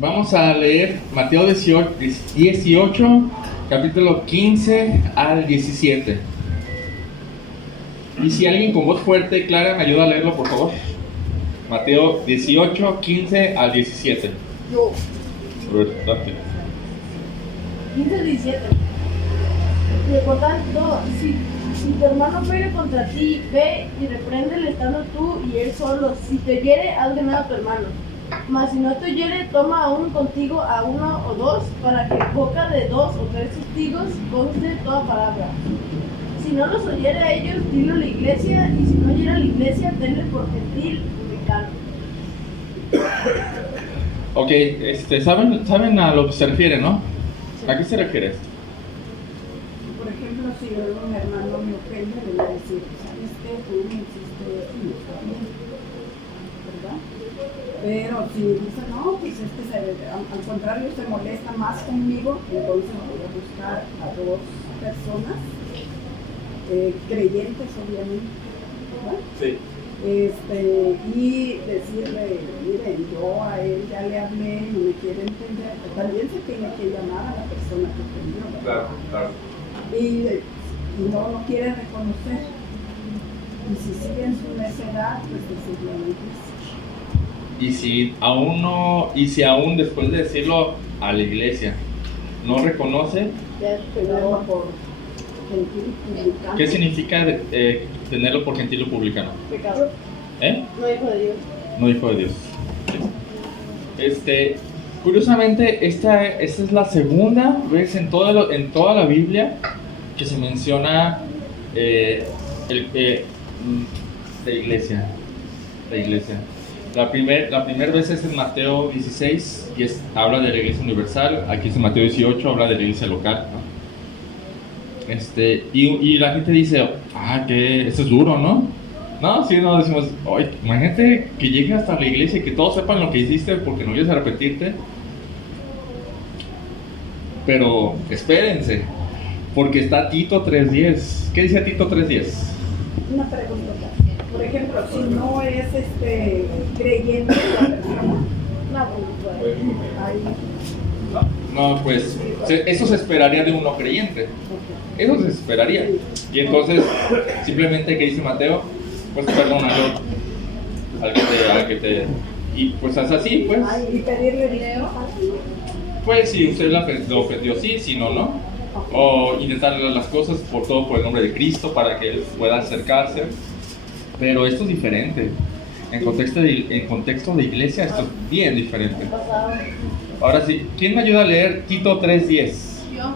Vamos a leer Mateo 18, capítulo 15 al 17. Y si alguien con voz fuerte y clara me ayuda a leerlo, por favor. Mateo 18, 15 al 17. Yo. A ver, date. 15, 17. Por tanto, si tu hermano peca contra ti, ve y repréndele estando tú y él solo. Si te hiere, haz ganar a tu hermano. Mas si no te hiere, toma aún contigo a uno o dos, para que en boca de dos o tres testigos conste toda palabra. Si no los oyere a ellos, dilo a la iglesia, y si no oyere a la iglesia, tenle por gentil publicano. Ok, ¿saben a lo que se refiere, no? ¿A qué se refiere esto? Por ejemplo, si un hermano me ofende, le voy a decir, ¿sabes qué? Tú me hiciste esto y no está bien, ¿verdad? Pero si dice, no, pues al contrario se molesta más conmigo, entonces voy a buscar a dos personas, creyentes obviamente, ¿verdad? Sí. Y decirle, miren, yo a él ya le hablé, no me quiere entender, también se tiene que llamar a la persona que ofendió, ¿verdad? Claro. Y no quiere reconocer, y si sigue en su necedad, pues decirle a la iglesia. Y si aún después de decirlo a la iglesia no reconoce, Ya, Tenerlo por gentil publicano. ¿qué significa tenerlo por gentil o publicano? pecado. No hijo de Dios. No hijo de Dios. Curiosamente, esta es la segunda vez en toda la Biblia que se menciona la iglesia. La primera vez es en Mateo 16 y habla de la iglesia universal. Aquí es en Mateo 18, habla de la iglesia local, ¿no? Y la gente dice, que eso es duro, ¿no? No, sí, no, decimos, oye, imagínate que llegue hasta la iglesia y que todos sepan lo que hiciste porque no quieres arrepentirte. Pero espérense, porque está Tito 3:10. ¿Qué dice Tito 3:10? Una pregunta. Por ejemplo, si no es creyente la persona, ahí, No, pues eso se esperaría de un no creyente. Eso se esperaría. Y entonces, simplemente, ¿qué dice Mateo? Pues perdónalo al que te. Y pues es así, pues. y pedirle disculpas. Pues si usted lo ofendió, sí, si no, no. O intentar las cosas por el nombre de Cristo para que él pueda acercarse. Pero esto es diferente. En contexto de iglesia, esto es bien diferente. Ahora sí, ¿quién me ayuda a leer Tito 3:10? Yo.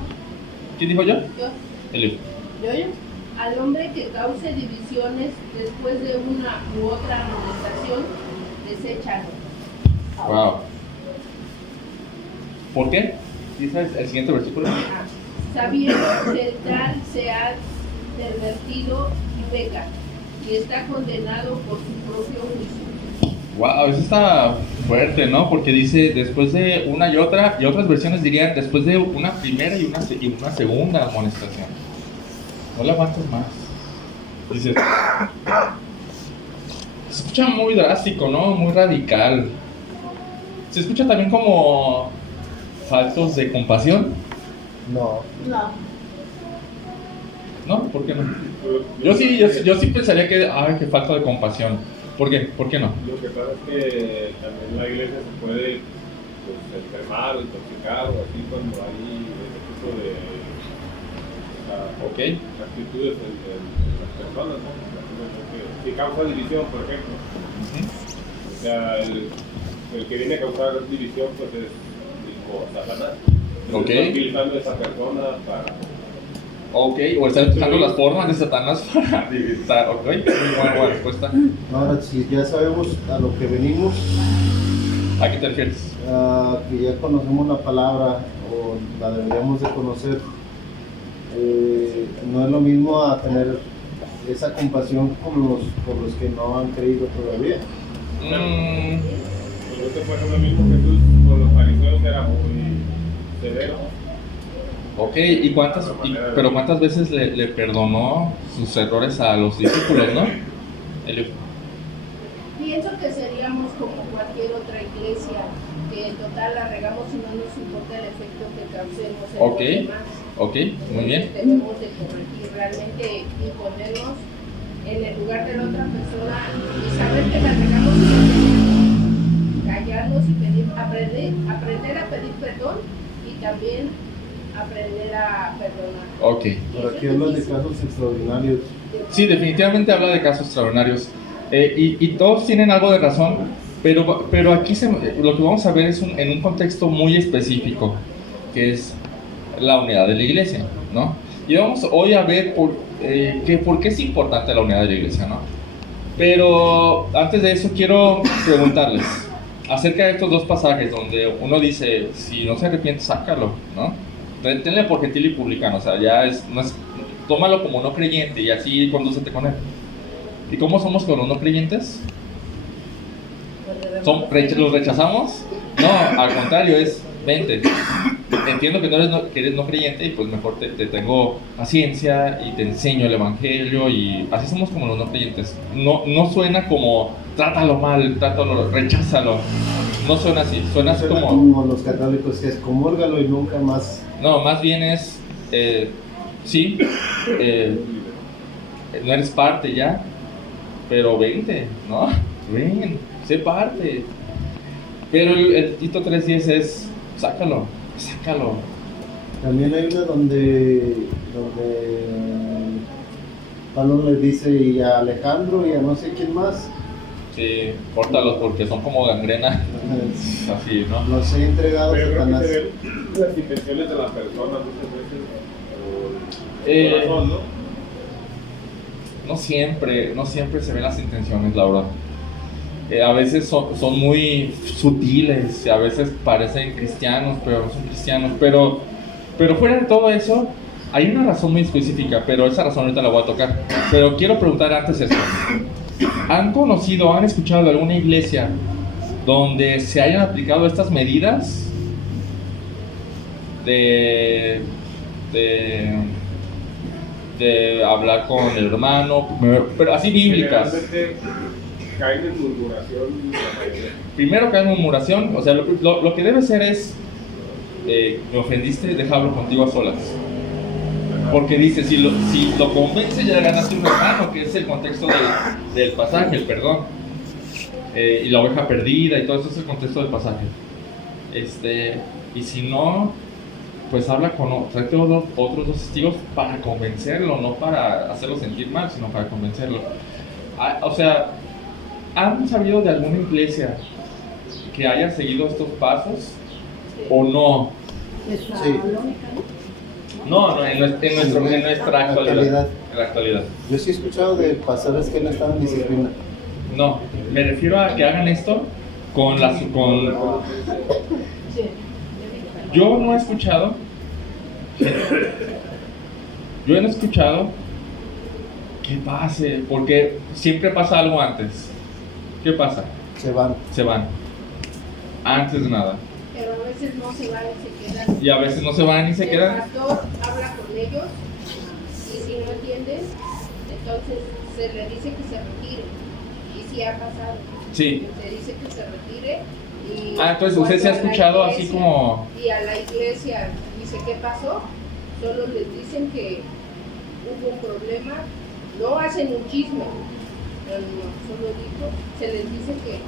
¿Quién dijo yo? Yo. Elio. Yo. Al hombre que cause divisiones después de una u otra amonestación, deséchalo. Wow. ¿Por qué? Dice el siguiente versículo. Sabiendo que el tal se ha pervertido y peca, y está condenado por su propio juicio. Wow, eso está fuerte, ¿no? Porque dice después de una y otras versiones dirían después de una primera y una segunda amonestación. No le aguantes más. Dices, se escucha muy drástico, ¿no? Muy radical. Se escucha también como faltos de compasión. No. ¿No? ¿Por qué no? Yo sí pensaría que falta de compasión. ¿Por qué? ¿Por qué no? Lo que pasa es que también la iglesia se puede enfermar o intoxicar o así cuando hay ese tipo de actitudes en las personas, ¿no? Que causa división, por ejemplo. O sea, el que viene a causar división pues es como Satanás. Está utilizando a esa persona para... O están utilizando las formas de Satanás para divisar. Muy buena respuesta. Ahora, si ya sabemos a lo que venimos, ¿A qué te refieres? que ya conocemos la palabra o la deberíamos de conocer, no es lo mismo a tener esa compasión por los que no han creído todavía. Pues por ejemplo, mismo Jesús con los fariseos era muy severo. Ok, pero cuántas veces le perdonó sus errores a los discípulos, ¿no? Pienso que seríamos como cualquier otra iglesia que en total la regamos y no nos importa el efecto que causemos en Ok. los demás. Ok, muy bien. Debemos de corregir realmente y ponernos en el lugar de la otra persona y saber que la regamos y no tenemos, callarnos y pedir, aprender a pedir perdón y también aprender a perdonar. Ok. Por aquí hablan de casos extraordinarios. Sí, definitivamente habla de casos extraordinarios. Y todos tienen algo de razón, pero aquí lo que vamos a ver es en un contexto muy específico, que es la unidad de la iglesia, ¿no? Y vamos hoy a ver por qué es importante la unidad de la iglesia, ¿no? Pero antes de eso quiero preguntarles acerca de estos dos pasajes donde uno dice, si no se arrepiente, sácalo, ¿no? Tenle por gentil y publicano, o sea, tómalo como no creyente y así condúcete con él. ¿Y cómo somos con los no creyentes? ¿Los rechazamos? No, al contrario, es vente. Entiendo que eres no creyente y pues mejor te tengo paciencia y te enseño el evangelio y así somos como los no creyentes. No suena como trátalo mal, recházalo. No suena así, suena como los católicos, que es comúlgalo y nunca más. No, más bien es sí, no eres parte ya, pero vente, ¿no? Ven, sé parte. Pero el Tito 3:10 es sácalo. También hay una donde Pablo le dice y a Alejandro y a no sé quién más. Sí, córtalos porque son como gangrena. Así, ¿no? Los he entregado a Pero creo Satanás. que se ven las intenciones de la persona muchas veces. Eh, O el corazón, ¿no? No siempre se ven las intenciones, la verdad. A veces son muy sutiles, a veces parecen cristianos, pero no son cristianos. Pero fuera de todo eso, hay una razón muy específica, pero esa razón ahorita la voy a tocar. Pero quiero preguntar antes esto. ¿Han conocido, han escuchado de alguna iglesia donde se hayan aplicado estas medidas de hablar con el hermano, pero así bíblicas? Generalmente caen en murmuración. Primero cae en murmuración, o sea, lo que debe ser es, me ofendiste, déjalo contigo a solas. Porque dice, si lo convence ya ganaste un hermano, que es el contexto del pasaje, el perdón. Y la oveja perdida y todo eso es el contexto del pasaje. Y si no, pues habla con tráete otros dos testigos para convencerlo, no para hacerlo sentir mal, sino para convencerlo. O sea, ¿han sabido de alguna iglesia que haya seguido estos pasos o no? Sí. No, en nuestra actualidad. En la actualidad. Yo sí he escuchado de pastores que no están en disciplina. No, me refiero a que hagan esto con Yo no he escuchado que pase, porque siempre pasa algo antes. ¿Qué pasa? Se van. Se van. Antes de nada. Pero a veces no se van y se quedan. Y a veces no se van y se El quedan. pastor habla con ellos y si no entienden, entonces se le dice que se retire. Y si ha pasado. Sí. Se dice que se retire. Y Entonces usted se ha cuando a la escuchado así iglesia- como... Y a la iglesia dice, ¿qué pasó? Solo les dicen que hubo un problema. No hacen un chisme. No, solo dijo, se les dice que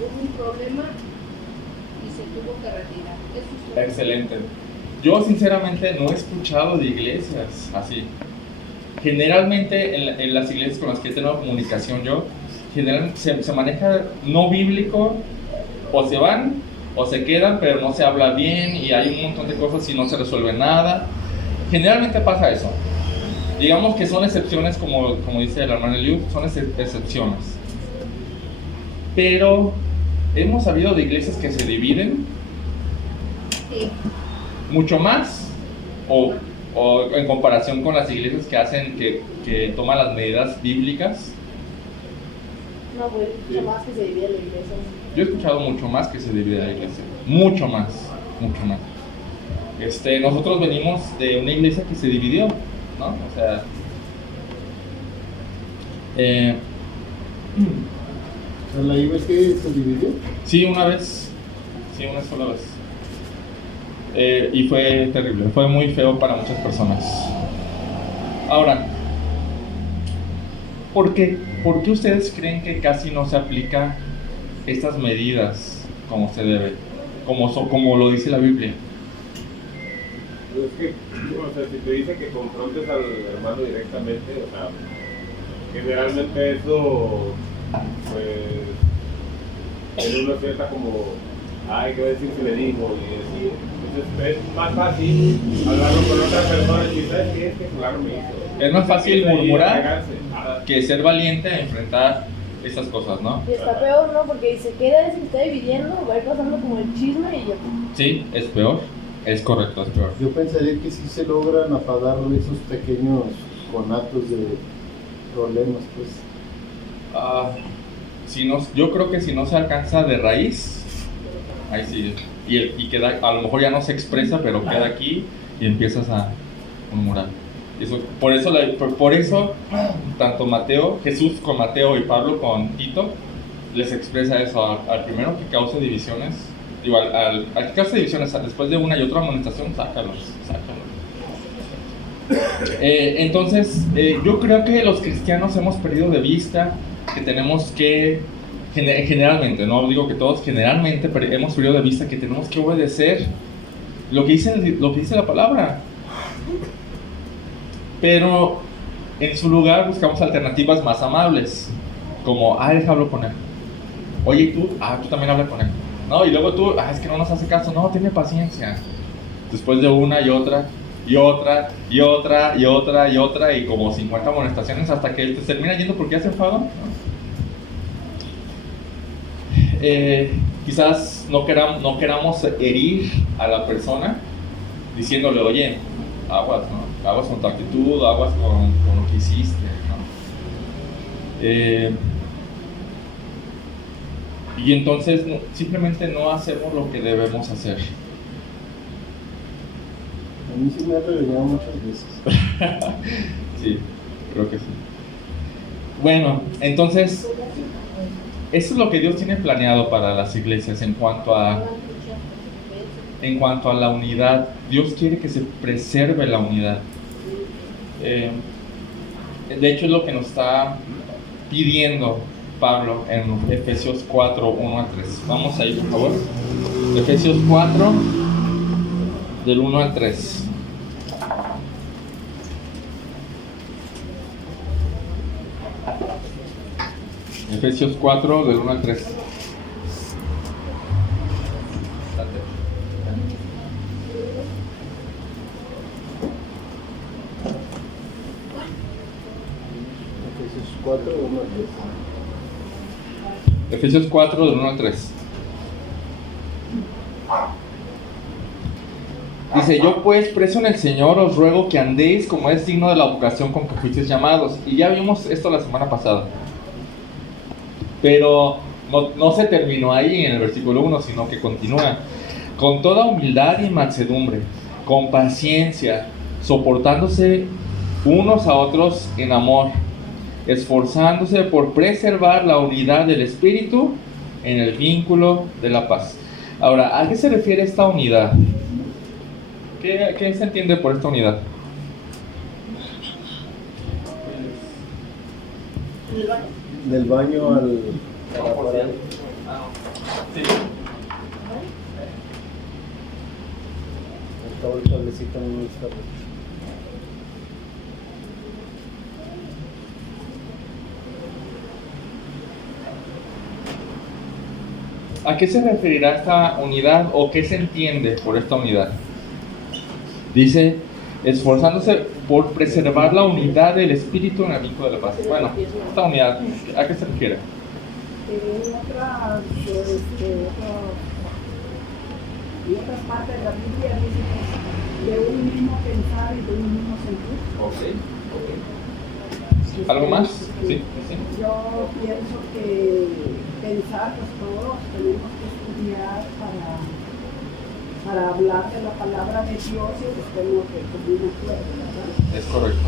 hubo un problema y se tuvo que retirar. Eso es todo. Excelente. Yo sinceramente no he escuchado de iglesias así. Generalmente en las iglesias con las que he tenido comunicación yo, generalmente se maneja no bíblico, o se van o se quedan, pero no se habla bien y hay un montón de cosas y no se resuelve nada. Generalmente pasa eso. Digamos que son excepciones, como dice el hermano Eliud, son excepciones. Pero hemos sabido de iglesias que se dividen Sí. mucho más o en comparación con las iglesias que hacen que toman las medidas bíblicas. No, güey, mucho más que se divide la iglesia. Yo he escuchado mucho más que se divide la iglesia, mucho más. Nosotros venimos de una iglesia que se dividió, ¿no? O sea, ¿La iglesia que se dividió? sí, una vez Sí, una sola vez. Y fue terrible, fue muy feo para muchas personas. Ahora, ¿por qué ustedes creen que casi no se aplica estas medidas como se debe? Como lo dice la Biblia. Es que, o sea, si te dice que confrontes al hermano directamente, o sea, generalmente eso, pues, en uno sienta como, ay, ¿qué voy a decir si le digo? Y decir, entonces es más fácil hablarlo con otra persona y decir, ¿sabes qué? Es que fulano me hizo. Es más fácil Empieza ahí a murmurar pegarse. que ser valiente a enfrentar estas cosas, ¿no? Y está peor, ¿no? Porque dice, ¿qué se está dividiendo? Va a ir pasando como el chisme y ya. Sí, es peor. Es correcto, es peor. Yo pensaría que sí se logran apagar esos pequeños conatos de problemas, pues. Yo creo que si no se alcanza de raíz, ahí sí. Y queda, a lo mejor ya no se expresa, pero queda aquí y empiezas a murmurar. Por eso, tanto Jesús con Mateo y Pablo con Tito, les expresa eso al primero que cause divisiones. Digo, al que cause divisiones, después de una y otra amonestación, sácalos. Entonces, yo creo que los cristianos hemos perdido de vista que tenemos que, generalmente, no digo que todos, generalmente hemos perdido de vista que tenemos que obedecer lo que dice la palabra. Pero en su lugar buscamos alternativas más amables, como, déjalo con él. Oye, tú también habla con él. No, y luego tú, es que no nos hace caso. No, tiene paciencia. Después de una y otra, y otra, y otra, y otra, y otra, y como 50 amonestaciones hasta que él te termina yendo porque ya se enfadó. Quizás no queramos herir a la persona diciéndole, oye, aguas, ¿no? Aguas con tu actitud, aguas con lo que hiciste, ¿no? Y entonces simplemente no hacemos lo que debemos hacer. A mí sí me ha regañado muchas veces. Sí, creo que sí. Bueno, entonces, eso es lo que Dios tiene planeado para las iglesias en cuanto a la unidad. Dios quiere que se preserve la unidad. De hecho, es lo que nos está pidiendo Pablo en Efesios 4, 1 al 3. Vamos ahí, por favor. Efesios 4, del 1 al 3. Efesios 4, del 1 al 3. Efesios 4, 1 al 3. Efesios 4, del 1 al 3. Dice, yo pues, preso en el Señor, os ruego que andéis como es digno de la vocación con que fuisteis llamados. Y ya vimos esto la semana pasada. Pero no se terminó ahí en el versículo 1, sino que continúa. Con toda humildad y mansedumbre, con paciencia, soportándose unos a otros en amor, esforzándose por preservar la unidad del Espíritu en el vínculo de la paz. Ahora, ¿a qué se refiere esta unidad? ¿Qué se entiende por esta unidad? Del baño al Sí. estaba el cablecito en un estado. ¿A qué se referirá esta unidad o qué se entiende por esta unidad? Dice, esforzándose por preservar la unidad del Espíritu en el vínculo de la paz. Bueno, esta unidad, ¿a qué se refiere? En otras partes de la Biblia dice que de un mismo pensar y de un mismo sentir. Ok. ¿Algo más? Sí. Yo pienso que pensar, pues todos tenemos que estudiar para hablar de la palabra de Dios y después lo que común acuerdo, ¿verdad? Es correcto.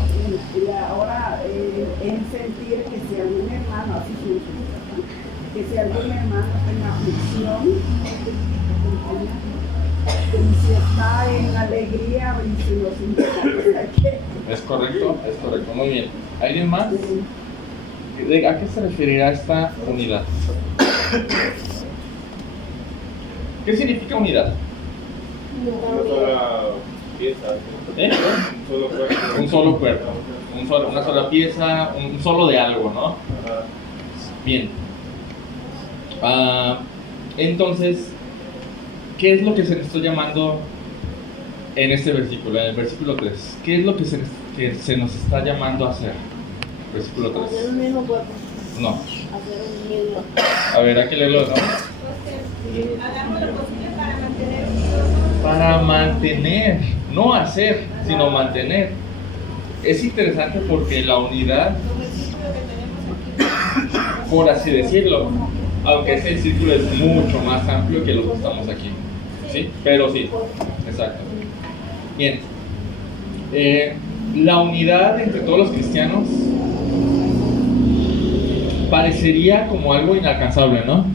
Y ahora en sentir que si algún hermano, así significa, ¿no? Que si algún hermano tenga aflicción, Y si está en alegría y si los interesa, ¿qué? Es correcto, muy bien. ¿Alguien más? ¿A qué se referirá esta unidad? ¿Qué significa unidad? Una sola pieza. ¿Eh? Un solo cuerpo. Un solo cuerpo, una sola pieza, un solo de algo, ¿no? Ajá. Bien. Entonces, ¿qué es lo que se nos está llamando en este versículo, en el versículo 3? ¿Qué es lo que se nos está llamando a hacer? Versículo Hacer 3. un mismo cuerpo. No. Hacer un mismo. A ver, hay que leerlo, ¿no? Hagamos lo posible para mantener Para mantener, no hacer, sino mantener. Es interesante porque la unidad, como el círculo que tenemos aquí. por así decirlo, aunque ese círculo es mucho más amplio que los que estamos aquí, ¿sí? Pero sí, exacto. Bien, la unidad entre todos los cristianos parecería como algo inalcanzable, ¿no?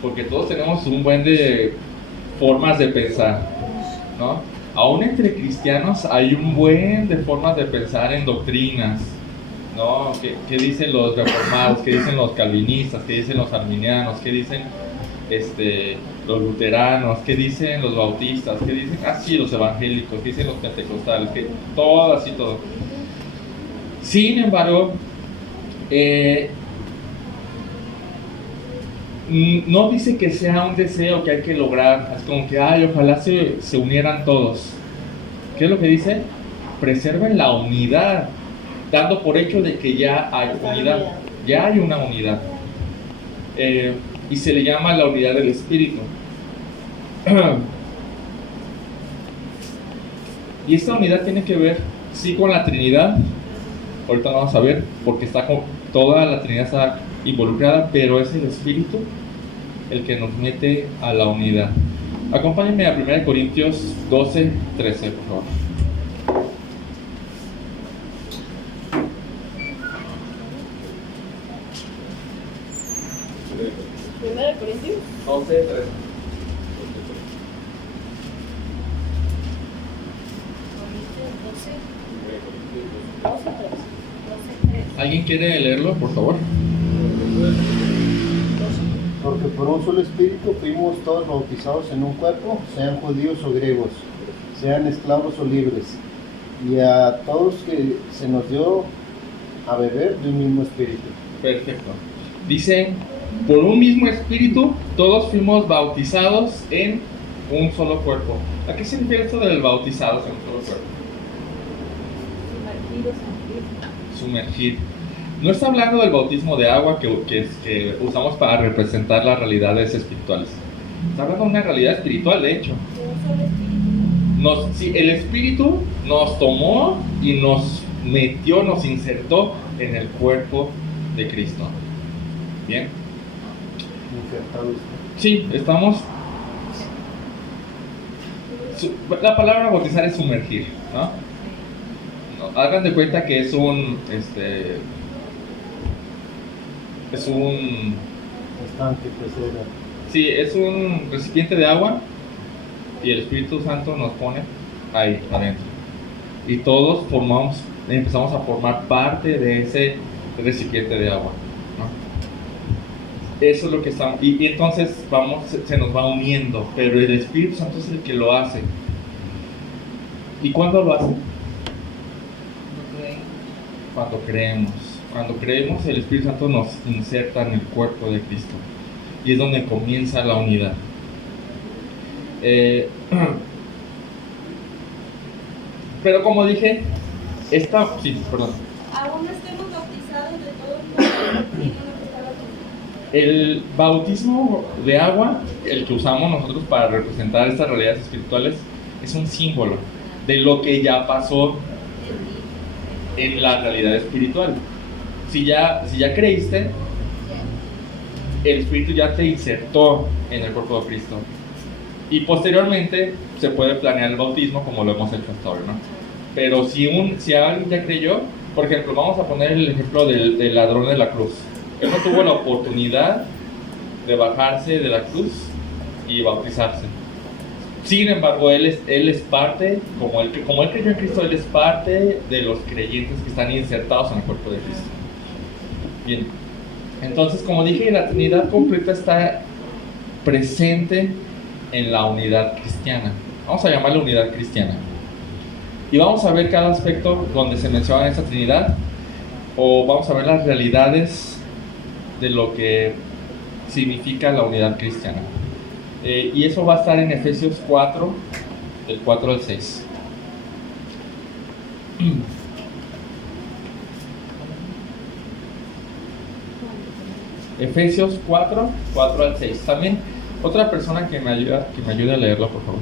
Porque todos tenemos un buen de formas de pensar, ¿no? Aún entre cristianos hay un buen de formas de pensar en doctrinas, ¿no? ¿Qué dicen los reformados? ¿Qué dicen los calvinistas? ¿Qué dicen los arminianos? ¿Qué dicen los luteranos? ¿Qué dicen los bautistas? ¿Qué dicen? Sí, los evangélicos. ¿Qué dicen los pentecostales? ¿Qué? Todo así, todo. Sin embargo, no dice que sea un deseo que hay que lograr. Es como que, ojalá se unieran todos. ¿Qué es lo que dice? Preserven la unidad, dando por hecho de que ya hay unidad, ya hay una unidad. Y se le llama la unidad del Espíritu. Y esta unidad tiene que ver, sí, con la Trinidad. Ahorita vamos a ver, porque toda la Trinidad está involucrada, pero es el Espíritu el que nos mete a la unidad. Acompáñenme a 1 Corintios 12, 13, por favor. Primera de Corintios. 12, 13. ¿Alguien quiere leerlo, por favor? Porque por un solo espíritu fuimos todos bautizados en un cuerpo, sean judíos o griegos, sean esclavos o libres, y a todos que se nos dio a beber de un mismo espíritu. Perfecto. Dice, por un mismo espíritu todos fuimos bautizados en un solo cuerpo. ¿A qué se refiere esto del bautizados en un solo cuerpo? Sumergir. No está hablando del bautismo de agua que usamos para representar las realidades espirituales. Está hablando de una realidad espiritual, de hecho. El Espíritu nos tomó y nos metió, nos insertó en el cuerpo de Cristo. ¿Bien? Sí, estamos... La palabra bautizar es sumergir, ¿no? Hagan de cuenta que es un Estanque, pecera. Sí, es un recipiente de agua y el Espíritu Santo nos pone ahí adentro. Y todos empezamos a formar parte de ese recipiente de agua, ¿no? Eso es lo que estamos. Y entonces se nos va uniendo, pero el Espíritu Santo es el que lo hace. ¿Y cuándo lo hace? Cuando creemos. Cuando creemos, el Espíritu Santo nos inserta en el cuerpo de Cristo. Y es donde comienza la unidad. Pero como dije, Aún no estemos bautizados de todos los el bautismo de agua, el que usamos nosotros para representar estas realidades espirituales, es un símbolo de lo que ya pasó en la realidad espiritual. Si ya creíste, el Espíritu ya te insertó en el cuerpo de Cristo. Y posteriormente se puede planear el bautismo como lo hemos hecho hasta ahora, ¿no? Pero si alguien ya creyó, por ejemplo, vamos a poner el ejemplo del ladrón de la cruz. Él no tuvo la oportunidad de bajarse de la cruz y bautizarse. Sin embargo, él es parte, como él creyó en Cristo, él es parte de los creyentes que están insertados en el cuerpo de Cristo. Bien, entonces, como dije, la Trinidad completa está presente en la unidad cristiana. Vamos a llamarla unidad cristiana. Y vamos a ver cada aspecto donde se menciona esa Trinidad, o vamos a ver las realidades de lo que significa la unidad cristiana. Y eso va a estar en Efesios 4, del 4 al 6. Efesios 4, 4 al 6. También otra persona que me ayude a leerlo, por favor.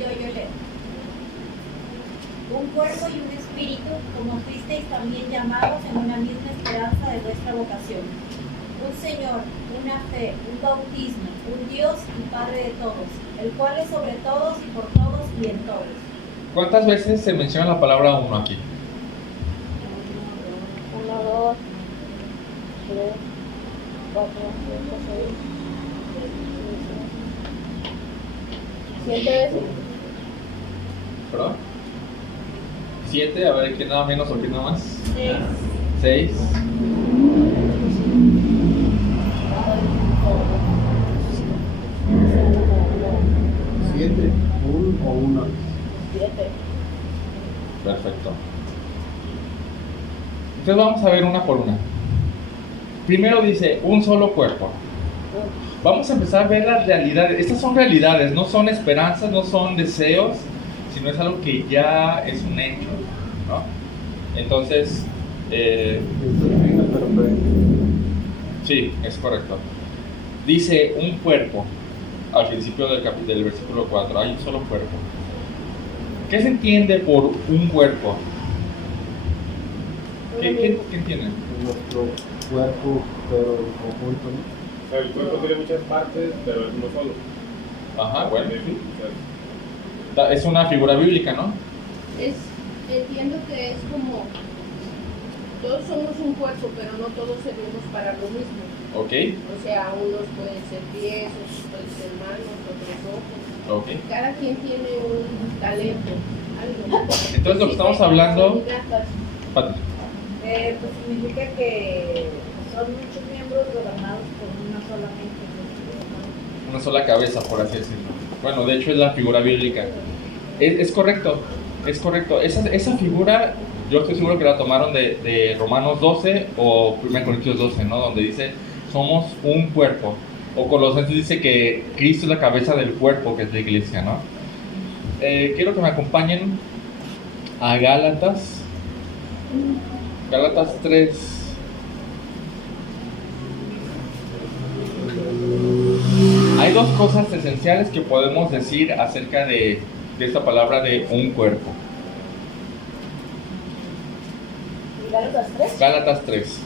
Yo leo. Un cuerpo y un espíritu, como fuisteis también llamados en una misma esperanza de vuestra vocación. Un Señor, una fe, un bautismo, un Dios y Padre de todos, el cual es sobre todos y por todos y en todos. ¿Cuántas veces se menciona la palabra uno aquí? 1, 2, 3, 4, 5, 6, 7 veces. ¿Perdón? 7, a ver, ¿quién nada menos o quién nada más? 6. 6. ¿7? ¿Un o una? 7. Perfecto. Entonces vamos a ver una por una. Primero dice, un solo cuerpo. Vamos a empezar a ver las realidades. Estas son realidades, no son esperanzas, no son deseos, sino es algo que ya es un hecho, ¿no? Entonces, Es doctrina, pero sí, es correcto. Dice un cuerpo, al principio del versículo 4, hay un solo cuerpo. ¿Qué se entiende por un cuerpo? ¿Qué entienden? nuestro cuerpo, pero en conjunto, ¿no? O sea, el cuerpo tiene muchas partes, pero es uno solo. Ajá, bueno. O sea, Es una figura bíblica, ¿no? Entiendo que es como todos somos un cuerpo, pero no todos servimos para lo mismo. Ok, O sea, unos pueden ser pies, otros pueden ser manos, otros ojos. ok. Cada quien tiene un talento, algo. Entonces lo que estamos hablando... Pati. Pues significa que son muchos miembros gobernados por una sola mente. Una sola cabeza, por así decirlo. Bueno, de hecho es la figura bíblica. Es correcto, es correcto. Esa figura, yo estoy seguro que la tomaron de Romanos 12 o 1 Corintios 12, ¿no? Donde dice, somos un cuerpo. O Colosenses dice que Cristo es la cabeza del cuerpo, que es la iglesia, ¿no? Quiero que me acompañen a Gálatas 3. Hay dos cosas esenciales que podemos decir acerca de esta palabra de un cuerpo. ¿Gálatas 3? Gálatas 3.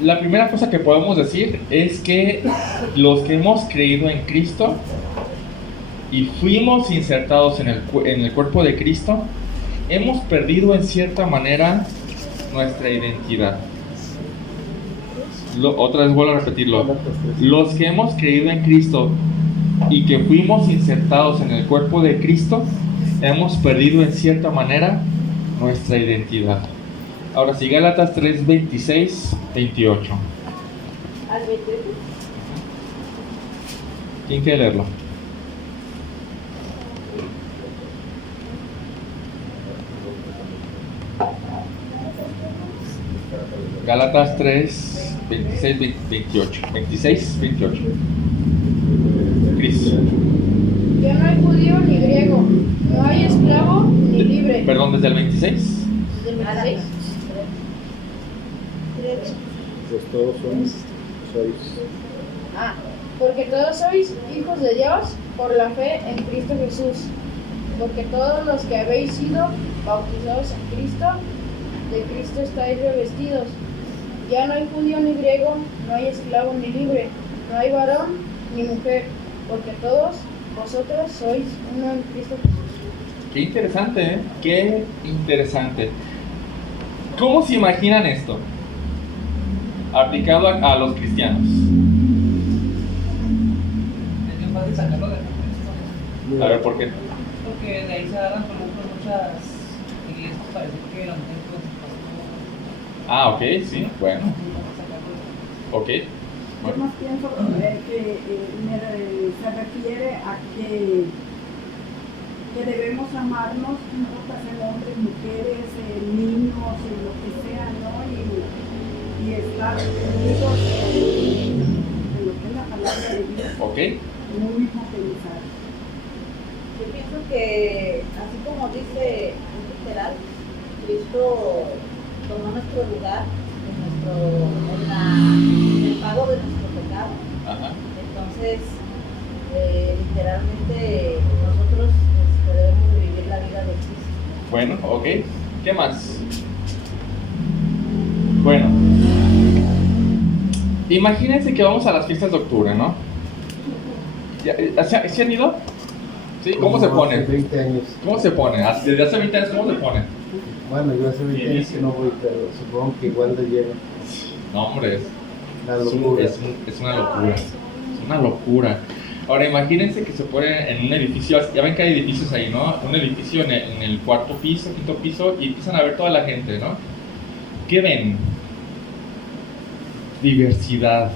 La primera cosa que podemos decir es que los que hemos creído en Cristo y fuimos insertados en el cuerpo de Cristo, hemos perdido en cierta manera nuestra identidad. Otra vez vuelvo a repetirlo. Los que hemos creído en Cristo y que fuimos insertados en el cuerpo de Cristo, hemos perdido en cierta manera nuestra identidad. Ahora sí, Gálatas 3, 26, 28. ¿Al 28? ¿Quién quiere leerlo? Gálatas 3, 26, 28. 26, 28. Cris. Ya no hay judío ni griego, no hay esclavo ni libre. Perdón, ¿desde el 26? Desde el 26. Pues todos sois Porque todos sois hijos de Dios por la fe en Cristo Jesús. Porque todos los que habéis sido bautizados en Cristo, de Cristo estáis revestidos. Ya no hay judío ni griego, no hay esclavo ni libre, no hay varón ni mujer, porque todos vosotros sois uno en Cristo Jesús. Qué interesante, ¿eh? Qué interesante. ¿Cómo se imaginan esto? Aplicado a los cristianos. sacarlo de contexto. A ver, ¿por qué? Porque de ahí se agarran, por ejemplo, muchas iglesias para decir que eran templos de pastor. Ah, ok, sí, bueno, ok. Yo Bueno. más pienso que se refiere a que debemos amarnos, no importa ser hombres, mujeres, niños, y lo que sea, ¿no? Y estar unidos en lo que es la palabra de Dios, Ok, muy focalizados. Yo pienso que, así como dice un literal, Cristo tomó nuestro lugar en el pago de nuestro pecado. ajá. Entonces, literalmente, nosotros debemos de vivir la vida de Cristo. Bueno, ok. ¿Qué más? Bueno, imagínense que vamos a las fiestas de octubre, ¿no? ¿Se han ido? ¿Sí? ¿Cómo se Como pone? hace 20 años. ¿Cómo se pone? Desde hace 20 años, ¿cómo se pone? Bueno, yo hace 20 años que no voy, pero supongo que igual de lleno. No, hombre, La es locura. una locura. Es una locura. Ahora, imagínense que se pone en un edificio, ya ven que hay edificios ahí, ¿no? Un edificio en el cuarto piso, quinto piso, y empiezan a ver toda la gente, ¿no? ¿Qué ven? Diversidad,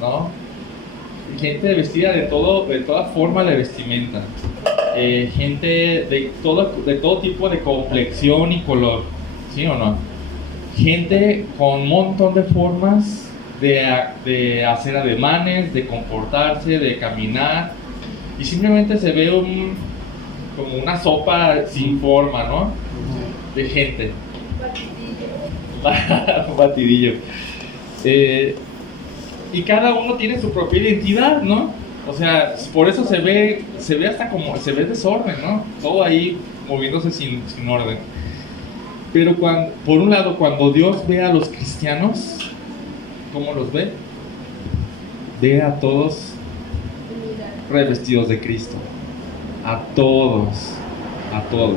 ¿no? Gente vestida de toda forma de vestimenta. Gente de todo tipo de complexión y color, ¿sí o no? Gente con un montón de formas de hacer ademanes, de comportarse, de caminar, y simplemente se ve como una sopa sin forma, ¿no? De gente. Un batidillo. Y cada uno tiene su propia identidad, ¿no? O sea, por eso se ve hasta como, se ve desorden, ¿no? Todo ahí moviéndose sin orden. Pero por un lado, cuando Dios ve a los cristianos, ¿cómo los ve? Ve a todos revestidos de Cristo. A todos. A todos.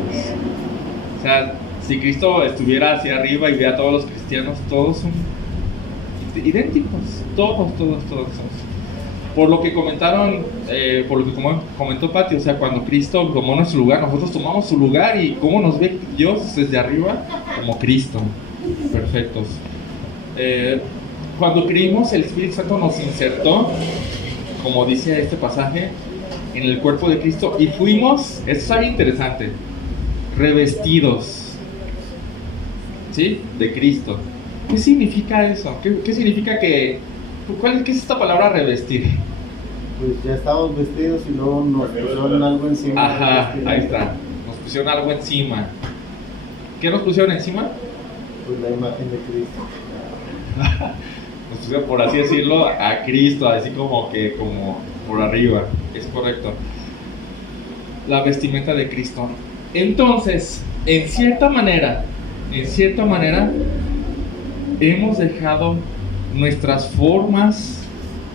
O sea, si Cristo estuviera hacia arriba y ve a todos los cristianos, todos son idénticos. Todos. Por lo que comentaron, por lo que comentó Pati, o sea, cuando Cristo tomó nuestro lugar, nosotros tomamos su lugar, y cómo nos ve Dios desde arriba, como Cristo, perfectos. Cuando creímos, el Espíritu Santo nos insertó, como dice este pasaje, en el cuerpo de Cristo, y fuimos, esto es algo interesante, revestidos, ¿sí? De Cristo. ¿Qué significa eso? ¿Qué significa qué es esta palabra revestir? Pues ya estábamos vestidos y luego nos pusieron algo encima. Ajá, ahí está. Nos pusieron algo encima. ¿Qué nos pusieron encima? Pues la imagen de Cristo. Nos pusieron, por así decirlo, a Cristo, así como por arriba. Es correcto. La vestimenta de Cristo. Entonces, en cierta manera, hemos dejado nuestras formas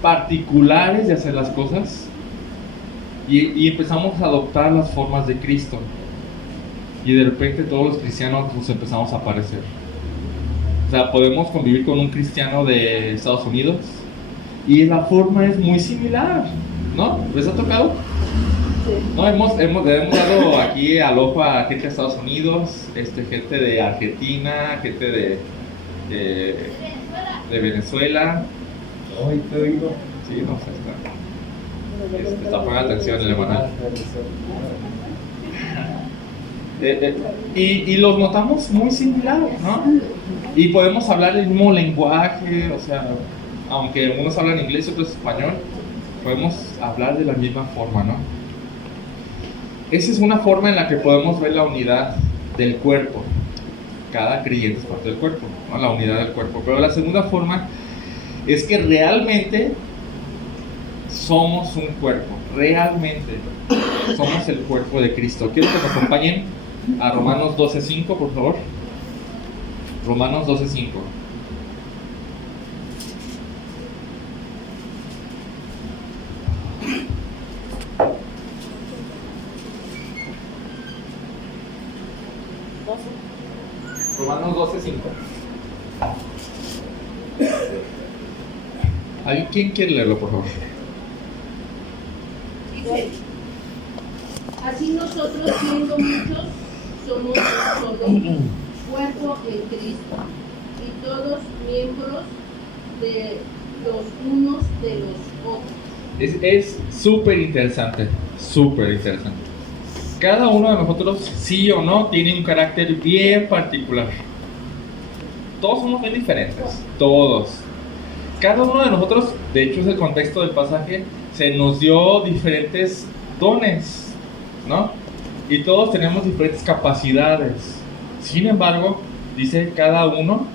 particulares de hacer las cosas y empezamos a adoptar las formas de Cristo, y de repente todos los cristianos nos empezamos a parecer. O sea, podemos convivir con un cristiano de Estados Unidos y la forma es muy similar, ¿no? ¿Les ha tocado? No, hemos dado aquí al ojo a gente de Estados Unidos, gente de Argentina, gente de Venezuela. Hoy te digo. Sí, no sé, está poniendo atención el hermano. Y los notamos muy similares, ¿no? Y podemos hablar el mismo lenguaje, o sea, aunque unos hablan inglés y otros español, podemos hablar de la misma forma, ¿no? Esa es una forma en la que podemos ver la unidad del cuerpo. Cada creyente es parte del cuerpo, ¿no? La unidad del cuerpo. Pero la segunda forma es que realmente somos un cuerpo. Realmente somos el cuerpo de Cristo. Quiero que me acompañen a Romanos 12:5, por favor. Romanos 12:5. Romanos 12:5. ¿Quién quiere leerlo, por favor? Dice, Así nosotros, siendo muchos, somos un solo cuerpo en Cristo, y todos miembros de los unos de los otros. Es súper interesante, súper interesante. Cada uno de nosotros, sí o no, tiene un carácter bien particular. Todos somos bien diferentes, todos. Cada uno de nosotros, de hecho es el contexto del pasaje, se nos dio diferentes dones, ¿no? Y todos tenemos diferentes capacidades. Sin embargo, dice cada uno,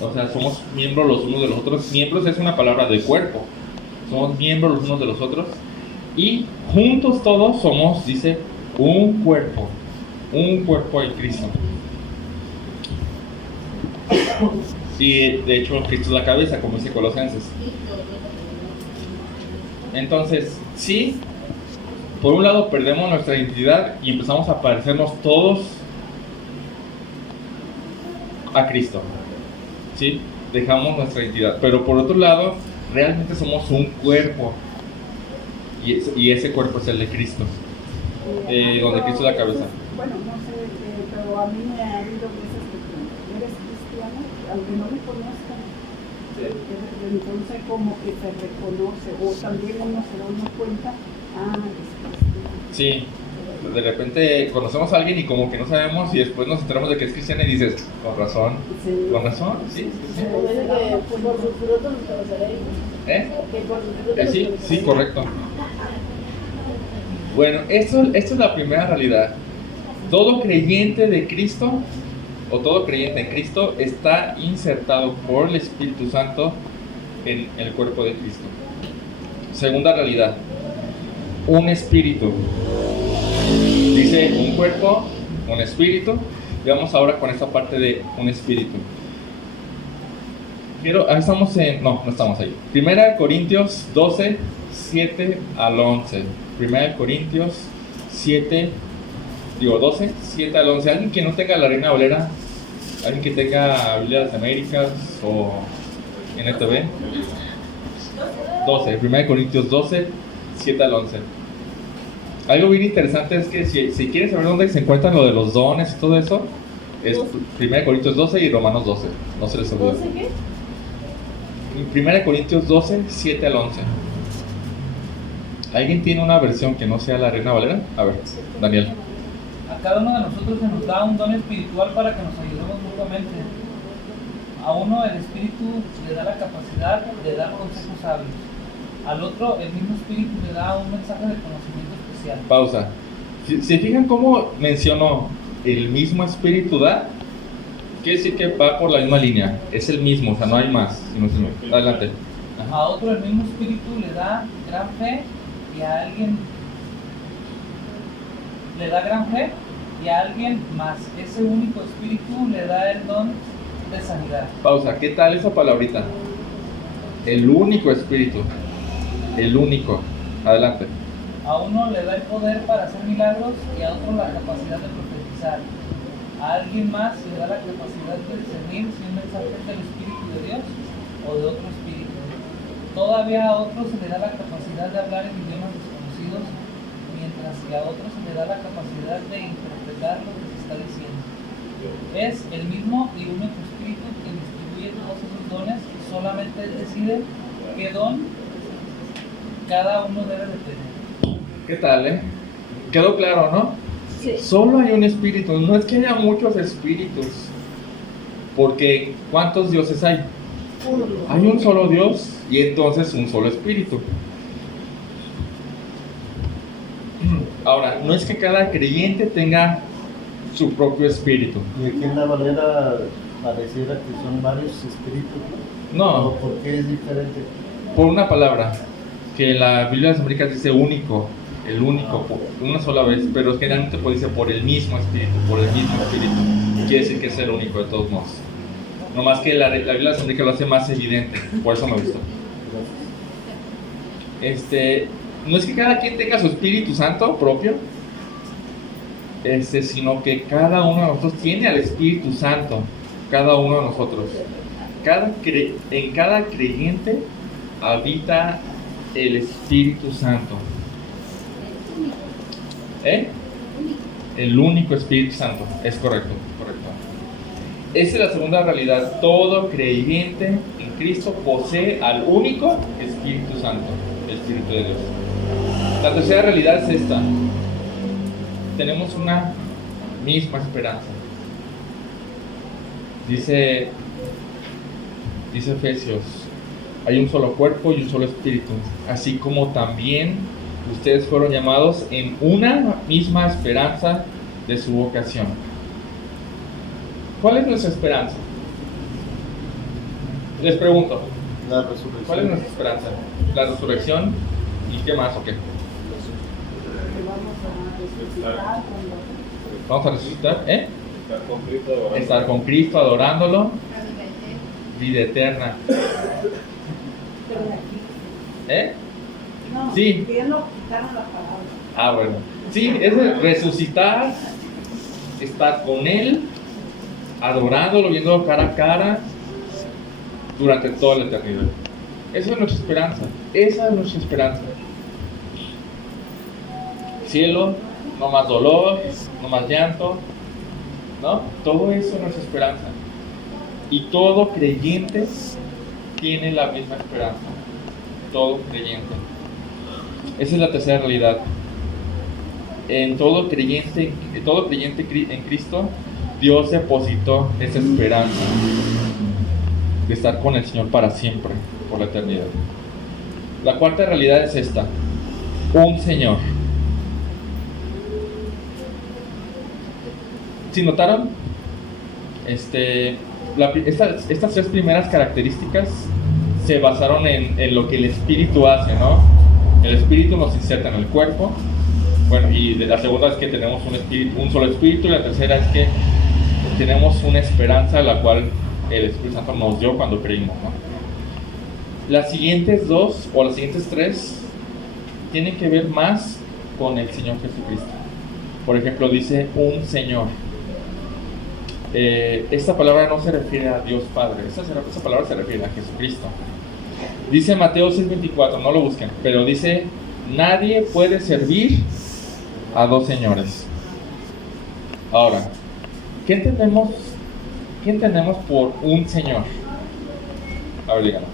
o sea, somos miembros los unos de los otros. Miembros es una palabra de cuerpo. Somos miembros los unos de los otros. Y juntos todos somos, dice, un cuerpo en Cristo. Y de hecho Cristo es la cabeza, como dice Colosenses. Entonces, sí, por un lado perdemos nuestra identidad y empezamos a parecernos todos a Cristo, ¿sí? Dejamos nuestra identidad, pero por otro lado, realmente somos un cuerpo y ese cuerpo es el de Cristo, donde Cristo es la cabeza. Bueno, no sé, pero a mí me ha habido veces que eres cristiano, aunque no me conozcan, entonces como que se reconoce, o también uno se da una cuenta, es cristiano. Sí, de repente conocemos a alguien y como que no sabemos y después nos enteramos de que es cristiano y dices, con razón, sí. Como dice que por sus frutos los conoceréis. Que por sus frutos los Sí, conoceréis. correcto. Bueno, esto es la primera realidad. Todo creyente de Cristo, o todo creyente en Cristo, está insertado por el Espíritu Santo en el cuerpo de Cristo. Segunda realidad, un espíritu. Dice un cuerpo, un espíritu. Y vamos ahora con esta parte de un espíritu. Ahí estamos no estamos ahí. 1 Corintios 12, 7 al 11. 1 Corintios 12, 7 al 11. Alguien que no tenga la Reina Valera, alguien que tenga Biblia de las Américas o NTV. 12, 1 Corintios 12, 7 al 11. Algo bien interesante es que si quieres saber dónde se encuentran lo de los dones y todo eso, es 1 Corintios 12 y Romanos 12. No se les olvide. ¿12 qué? 1 Corintios 12, 7 al 11. ¿Alguien tiene una versión que no sea la Reina Valera? A ver, Daniel. A cada uno de nosotros se nos da un don espiritual para que nos ayudemos mutuamente. A uno el Espíritu le da la capacidad de dar consejos sabios. Al otro el mismo Espíritu le da un mensaje de conocimiento especial. Pausa. ¿Se fijan cómo mencionó el mismo Espíritu da? Quiere decir que va por la misma línea. Es el mismo, o sea, no hay más. Adelante. Ajá. A otro el mismo Espíritu le da gran fe y a alguien más. Ese único Espíritu le da el don de sanidad. Pausa. ¿Qué tal esa palabrita? El único Espíritu. El único. Adelante. A uno le da el poder para hacer milagros y a otro la capacidad de profetizar. A alguien más le da la capacidad de discernir si un mensaje es del Espíritu de Dios o de otro espíritu. Todavía a otro se le da la capacidad de hablar en idiomas desconocidos, mientras que a otro se le da la capacidad de interpretar lo que se está diciendo. Es el mismo y único Espíritu quien distribuye todos esos dones y solamente él decide qué don cada uno debe de tener. ¿Qué tal, ¿Quedó claro, no? Sí. Solo hay un espíritu, no es que haya muchos espíritus, porque ¿cuántos dioses hay? Uno. Hay un solo Dios y entonces un solo espíritu. Ahora, no es que cada creyente tenga su propio espíritu. Y aquí en la Valera pareciera que son varios espíritus, ¿no? No, ¿O ¿Por qué es diferente? por una palabra, que la Biblia de las Américas dice único, el único, por una sola vez, pero generalmente pues dice por el mismo espíritu, quiere decir que es el único de todos modos. No más que la Biblia de las Américas lo hace más evidente, por eso me gustó. No es que cada quien tenga su Espíritu Santo propio, sino que cada uno de nosotros tiene al Espíritu Santo, cada uno de nosotros. En cada creyente habita el Espíritu Santo. El único Espíritu Santo. Es correcto, correcto. Esa es la segunda realidad. Todo creyente en Cristo posee al único Espíritu Santo, el Espíritu de Dios. La tercera realidad es esta. Tenemos una misma esperanza. Dice Efesios, hay un solo cuerpo y un solo espíritu, así como también ustedes fueron llamados en una misma esperanza de su vocación. ¿Cuál es nuestra esperanza? Les pregunto, La resurrección. ¿cuál es nuestra esperanza? ¿La resurrección? ¿Y qué más o qué? Que vamos a resucitar cuando ¿Vamos a resucitar? Estar con Cristo, adorando. Estar con Cristo, adorándolo, vida eterna. pero de aquí. No, Sí. que ya no quitaron la palabra. Ah, bueno. Sí, es de resucitar, estar con Él, adorándolo, viéndolo cara a cara, durante toda la eternidad. Esa es nuestra esperanza. Esa es nuestra esperanza. Cielo, no más dolor, no más llanto, ¿no? Todo eso es nuestra esperanza. Y todo creyente tiene la misma esperanza. Todo creyente. Esa es la tercera realidad. En todo creyente en Cristo, Dios depositó esa esperanza de estar con el Señor para siempre, por la eternidad. La cuarta realidad es esta: un Señor. ¿Sí notaron? Estas tres primeras características se basaron en lo que el Espíritu hace, ¿no? El Espíritu nos inserta en el cuerpo. Bueno, y la segunda es que tenemos un solo Espíritu, y la tercera es que tenemos una esperanza la cual el Espíritu Santo nos dio cuando creímos, ¿no? Las siguientes dos, o las siguientes tres, tienen que ver más con el Señor Jesucristo. Por ejemplo, dice un Señor. Esta palabra no se refiere a Dios Padre, esta palabra se refiere a Jesucristo. Dice Mateo 6:24, no lo busquen, pero dice: nadie puede servir a dos señores. Ahora, ¿qué entendemos por un Señor? A ver, díganlo.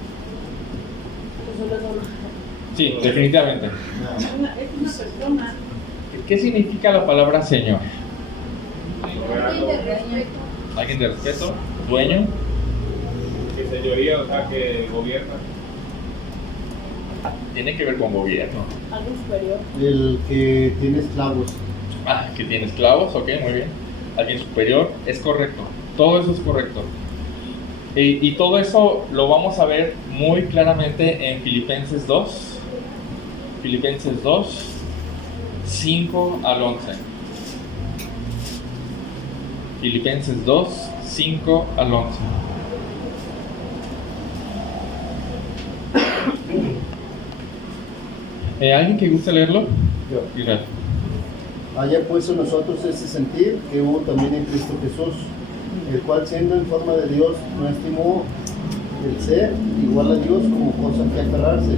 Sí, definitivamente. Es una persona. ¿Qué significa la palabra Señor? respeto. Alguien de respeto, dueño. Que señoría, o sea, que gobierna. Tiene que ver con gobierno. Algo superior. El que tiene esclavos. Ah, que tiene esclavos, ok, muy bien. Alguien superior, es correcto. Todo eso es correcto. Y todo eso lo vamos a ver muy claramente en Filipenses 2. Filipenses 2, 5 al 11. Filipenses 2, 5 al 11. ¿Alguien que guste leerlo? Yo. Israel. Haya pues en nosotros ese sentir que hubo también en Cristo Jesús, el cual siendo en forma de Dios no estimó el ser igual a Dios como cosa que aferrarse,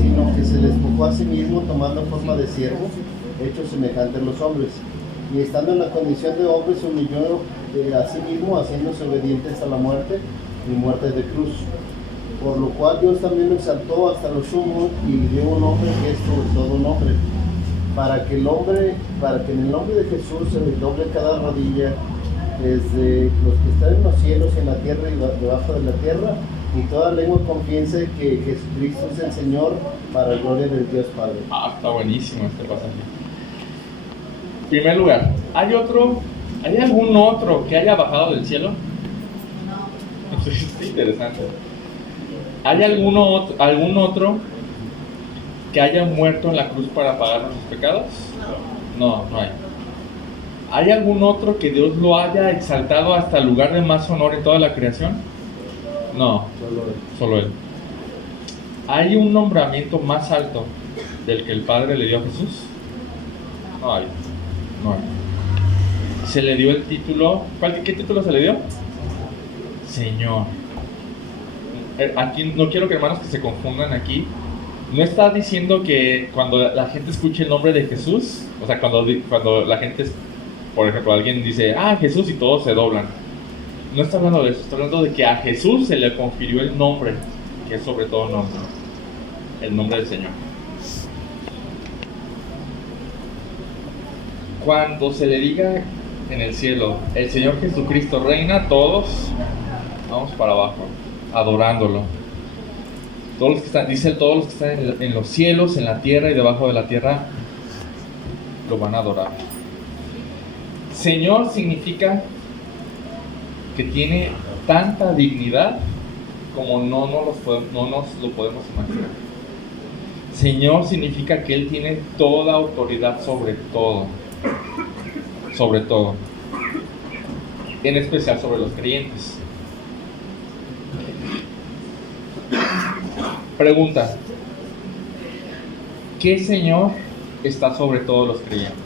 sino que se despojó a sí mismo tomando forma de siervo, hecho semejante a los hombres, y estando en la condición de hombre se humilló a sí mismo, haciéndose obediente hasta la muerte y muerte de cruz. Por lo cual Dios también lo exaltó hasta lo sumo y le dio un nombre que es sobre todo nombre, para que en el nombre de Jesús se le doble cada rodilla, desde los que están en los cielos y en la tierra y debajo de la tierra, y toda lengua confiese que Jesucristo es el Señor, para la gloria del Dios Padre. Ah, está buenísimo este pasaje. En primer lugar, ¿hay algún otro que haya bajado del cielo? No. Está interesante. ¿Hay algún otro que haya muerto en la cruz para pagar nuestros pecados? No, no hay. ¿Hay algún otro que Dios lo haya exaltado hasta el lugar de más honor en toda la creación? No, solo Él. ¿Hay un nombramiento más alto del que el Padre le dio a Jesús? No hay. No hay. Se le dio el título. ¿Qué título se le dio? Señor. Aquí no quiero que hermanos que se confundan aquí. No está diciendo que cuando la gente escuche el nombre de Jesús, o sea, cuando la gente, por ejemplo, alguien dice, Jesús, y todos se doblan. No está hablando de eso, está hablando de que a Jesús se le confirió el nombre, que es sobre todo nombre, el nombre del Señor. Cuando se le diga en el cielo, el Señor Jesucristo reina, todos vamos para abajo, adorándolo. Todos los que están, dice todos los que están en los cielos, en la tierra y debajo de la tierra, lo van a adorar. Señor significa que tiene tanta dignidad como no nos lo podemos imaginar. Señor significa que Él tiene toda autoridad sobre todo, en especial sobre los creyentes. Pregunta: ¿qué Señor está sobre todos los creyentes?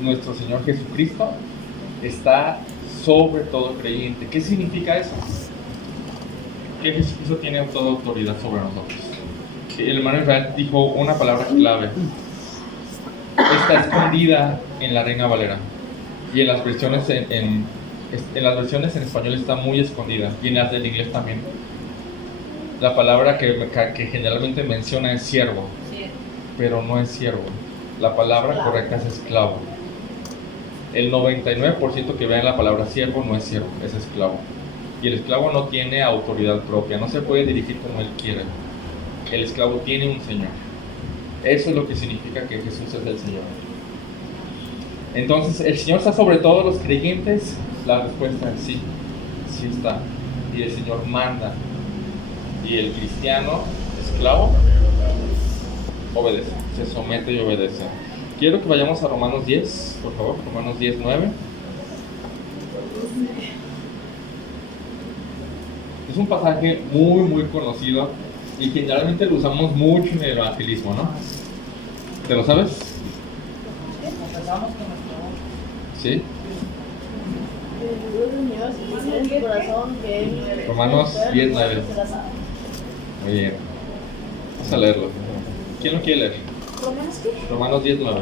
Nuestro Señor Jesucristo está sobre todo creyente. ¿Qué significa eso? Que Jesucristo tiene toda autoridad sobre nosotros. El hermano Israel dijo una palabra clave. Está escondida en la Reina Valera, y en las versiones en las versiones en español está muy escondida, y en las del inglés también. La palabra que generalmente menciona es siervo, pero no es siervo. La palabra correcta es esclavo. El 99% que vea en la palabra siervo no es siervo, es esclavo. Y el esclavo no tiene autoridad propia, no se puede dirigir como él quiere. El esclavo tiene un señor. Eso es lo que significa que Jesús es el Señor. Entonces, ¿el Señor está sobre todos los creyentes? La respuesta es sí, sí está. Y el Señor manda. Y el cristiano esclavo obedece, se somete y obedece. Quiero que vayamos a Romanos 10, por favor, Romanos 10, 9. Es un pasaje muy, muy conocido y generalmente lo usamos mucho en el evangelismo, ¿no? ¿Te lo sabes? Empezamos con nuestro voz. ¿Sí? En su corazón que él Romanos 10, 9. Muy bien. Vamos a leerlo. ¿Quién lo quiere leer? Romanos 10, 9.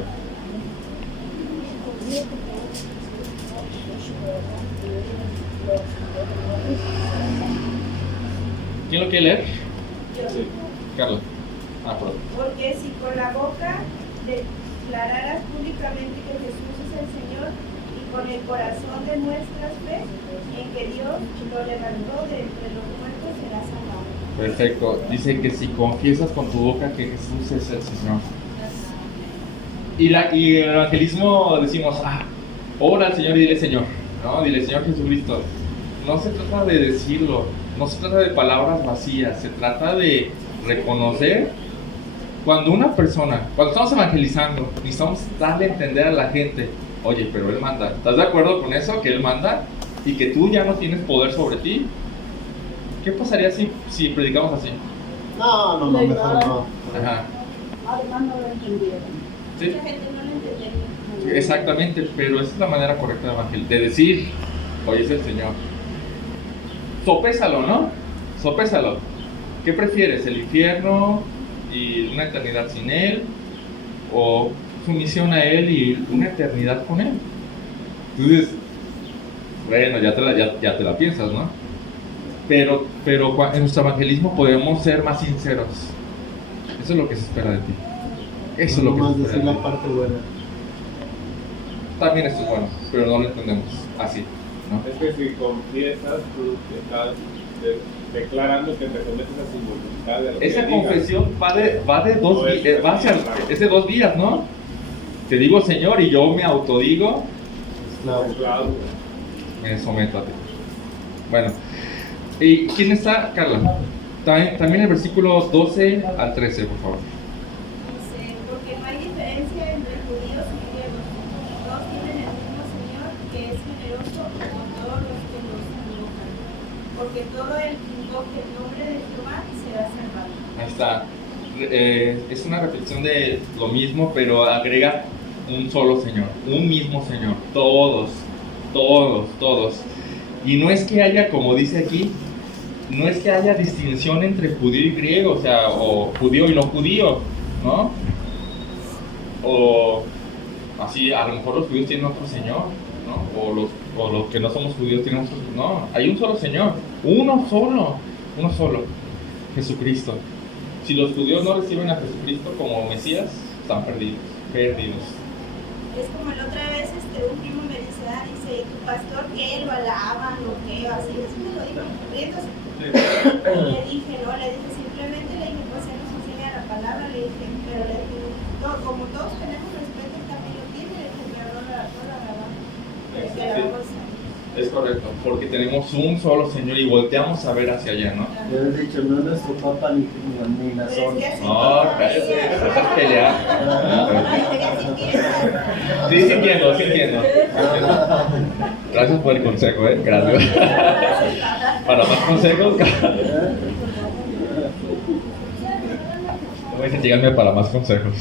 ¿Quién lo quiere leer? Sí. Carlos. Perdón. Porque si con la boca declararas públicamente que Jesús es el Señor y con el corazón demuestras fe en que Dios lo levantó de entre los muertos, serás salvado. Perfecto. Dice que si confiesas con tu boca que Jesús es el Señor. Y en el evangelismo decimos, ora al Señor y dile Señor, ¿no? Dile Señor Jesucristo. No se trata de decirlo, no se trata de palabras vacías, se trata de reconocer cuando estamos evangelizando, necesitamos darle a entender a la gente, oye, pero Él manda. ¿Estás de acuerdo con eso? Que Él manda y que tú ya no tienes poder sobre ti. ¿Qué pasaría si predicamos así? No, mejor no. Ajá. Además no lo entendieron. ¿Sí? Mucha gente no lo entendía. Exactamente, pero esa es la manera correcta de decir, oye, es el Señor. Sopésalo, ¿no? Sopésalo. ¿Qué prefieres? ¿El infierno y una eternidad sin Él? ¿O sumisión a Él y una eternidad con Él? Entonces, bueno, ya te la piensas, ¿no? Pero en nuestro evangelismo podemos ser más sinceros. Eso es lo que se espera de ti. Eso es lo que más se espera decir de la ti. parte buena. También esto es bueno, pero no lo entendemos así, ¿no? Es que si confiesas, tú estás declarando que te sometes a su voluntad. De lo que Esa diga. confesión es de 2 vías, ¿no? Te digo Señor y yo me autodigo, Esclavo. Claro. me someto a ti. Bueno, ¿y quién está, Carla? También el versículo 12 al 13, por favor. Dice, porque no hay diferencia entre judíos y griegos. Todos tienen el mismo Señor, que es generoso con todos los que los invocan. Porque todo el que invoque el nombre de Jehová será salvado. Ahí está. Es una repetición de lo mismo, pero agrega un solo Señor, un mismo Señor, todos. Y no es que haya, como dice aquí, no es que haya distinción entre judío y griego, o sea, o judío y no judío, ¿no? O así, a lo mejor los judíos tienen otro Señor, ¿no? O los que no somos judíos tienen otro. No, hay un solo Señor, uno solo, Jesucristo. Si los judíos no reciben a Jesucristo como Mesías, están perdidos. Es como la otra vez un primo me dice, dice, tu pastor que lo alaban o que así me lo dijo, riéndose. Le dije, simplemente le dije, pues él nos enseña la palabra, le dije, pero le dije, como todos tenemos respeto, también lo tiene, le dije, pero no la alabamos. Es correcto, porque tenemos un solo Señor y volteamos a ver hacia allá, ¿no? Yo he dicho, no es nuestro Papa ni Nazón. No, cállate, estás peleando. Sí entiendo. Gracias por el consejo, gracias. Para más consejos, voy a llegarme para más consejos.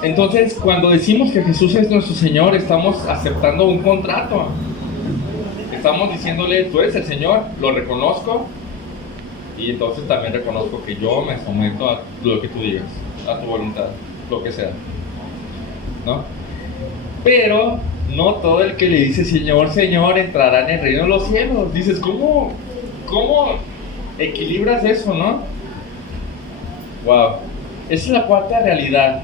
Entonces, cuando decimos que Jesús es nuestro Señor, estamos aceptando un contrato. Estamos diciéndole, tú eres el Señor, lo reconozco, y entonces también reconozco que yo me someto a lo que tú digas, a tu voluntad, lo que sea, ¿no? Pero no todo el que le dice Señor, Señor entrará en el reino de los cielos. Dices, ¿cómo equilibras eso, no? Wow. Esa es la cuarta realidad.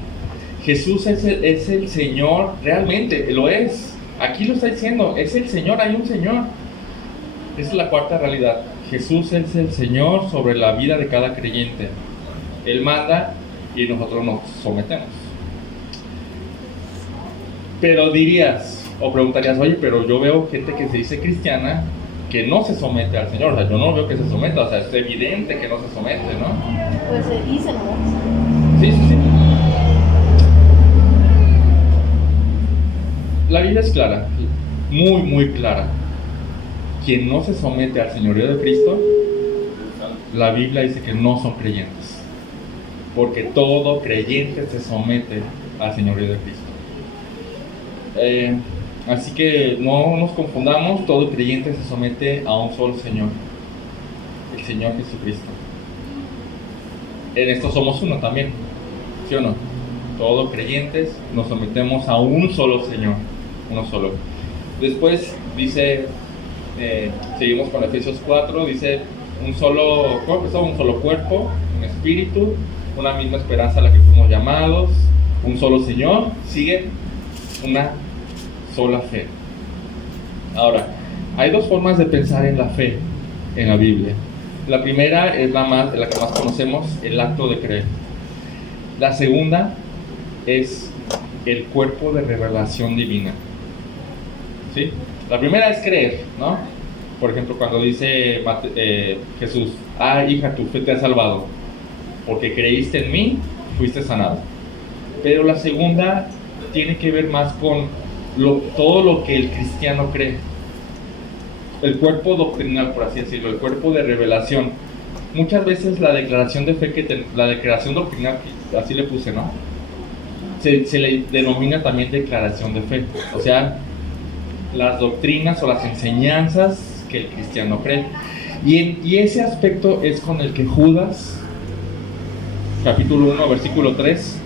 Jesús es el Señor, realmente, lo es. Aquí lo está diciendo, es el Señor, hay un Señor. Esa es la cuarta realidad. Jesús es el Señor sobre la vida de cada creyente. Él manda y nosotros nos sometemos. Pero dirías, o preguntarías, oye, pero yo veo gente que se dice cristiana que no se somete al Señor. O sea, yo no veo que se someta, o sea, es evidente que no se somete, ¿no? Pues se dice, ¿no? Sí. La Biblia es clara, muy clara. Quien no se somete al señorío de Cristo, la Biblia dice que no son creyentes. Porque todo creyente se somete al señorío de Cristo. Así que no nos confundamos, todo creyente se somete a un solo Señor, el Señor Jesucristo. En esto somos uno también, ¿sí o no? Todos creyentes nos sometemos a un solo Señor, uno solo. Después dice, seguimos con Efesios 4, dice un solo cuerpo, un espíritu, una misma esperanza a la que fuimos llamados, un solo Señor, sigue una sola fe. Ahora, hay dos formas de pensar en la fe en la Biblia. La primera es la que más conocemos, el acto de creer. La segunda es el cuerpo de revelación divina. ¿Sí? La primera es creer, ¿no? Por ejemplo, cuando dice Jesús, hija, tu fe te ha salvado, porque creíste en mí, fuiste sanado. Pero la segunda tiene que ver más con todo lo que el cristiano cree. El cuerpo doctrinal, por así decirlo, el cuerpo de revelación. Muchas veces la declaración de fe, la declaración doctrinal, así le puse, ¿no? Se le denomina también declaración de fe. O sea, las doctrinas o las enseñanzas que el cristiano cree. Y ese aspecto es con el que Judas, capítulo 1, versículo 3,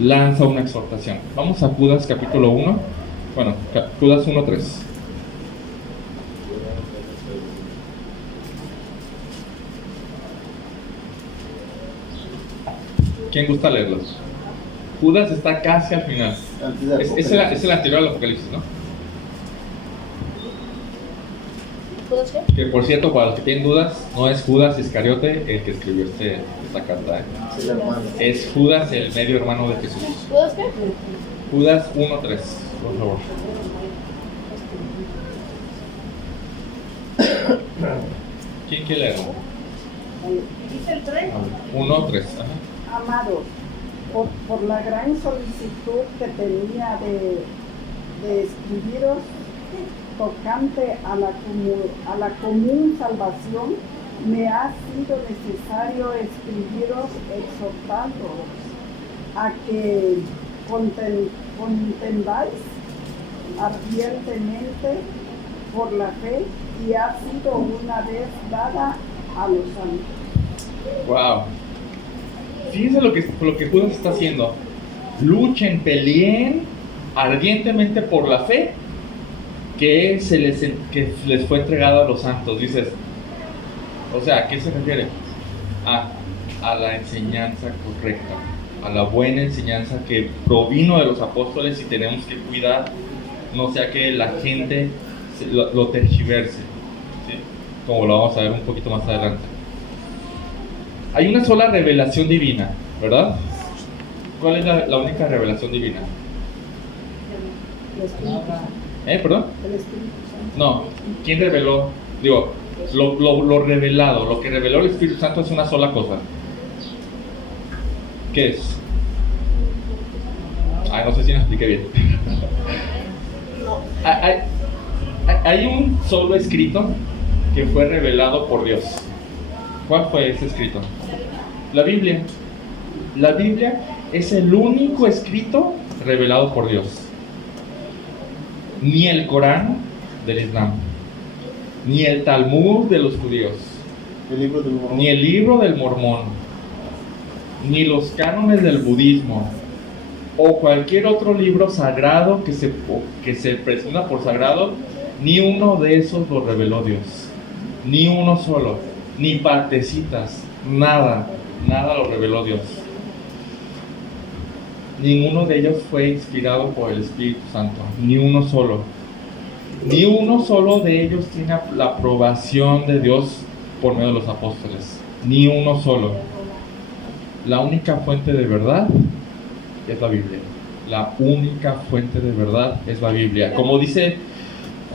lanza una exhortación. Vamos a Judas, capítulo 1. Bueno, Judas 1, 3. ¿Quién gusta leerlos? Judas está casi al final. Es el anterior al Apocalipsis, ¿no? ¿Judas qué? Que por cierto, para los que tienen dudas, no es Judas Iscariote el que escribió esta carta. Es Judas, el medio hermano de Jesús. ¿Judas qué? Judas 1:3, por favor. ¿Quién quiere leerlo? Dice el 3. 1:3. Amados, por la gran solicitud que tenía de escribiros tocante a la común salvación, me ha sido necesario escribiros exhortándoos a que contendáis ardientemente por la fe y ha sido una vez dada a los santos. Wow. Fíjense lo que Judas está haciendo. Luchen, peleen ardientemente por la fe que les fue entregada a los santos. Dices, o sea, ¿a qué se refiere? A la enseñanza correcta, a la buena enseñanza que provino de los apóstoles y tenemos que cuidar, no sea que la gente lo tergiverse, ¿sí? Como lo vamos a ver un poquito más adelante. Hay una sola revelación divina, ¿verdad? ¿Cuál es la única revelación divina? El Espíritu Santo. ¿Perdón? El Espíritu Santo. No, ¿quién reveló? Digo, lo revelado, lo que reveló el Espíritu Santo es una sola cosa. ¿Qué es? No sé si me expliqué bien. Hay un solo escrito que fue revelado por Dios. ¿Cuál fue ese escrito? La Biblia. La Biblia es el único escrito revelado por Dios. Ni el Corán del Islam, ni el Talmud de los judíos, ni el libro del Mormón, ni los cánones del budismo, o cualquier otro libro sagrado que se presenta por sagrado, ni uno de esos lo reveló Dios. Ni uno solo, ni partecitas, nada lo reveló Dios. Ninguno de ellos fue inspirado por el Espíritu Santo, ni uno solo. Ni uno solo de ellos tiene la aprobación de Dios por medio de los apóstoles. Ni uno solo. La única fuente de verdad es la Biblia. La única fuente de verdad es la Biblia. Como dice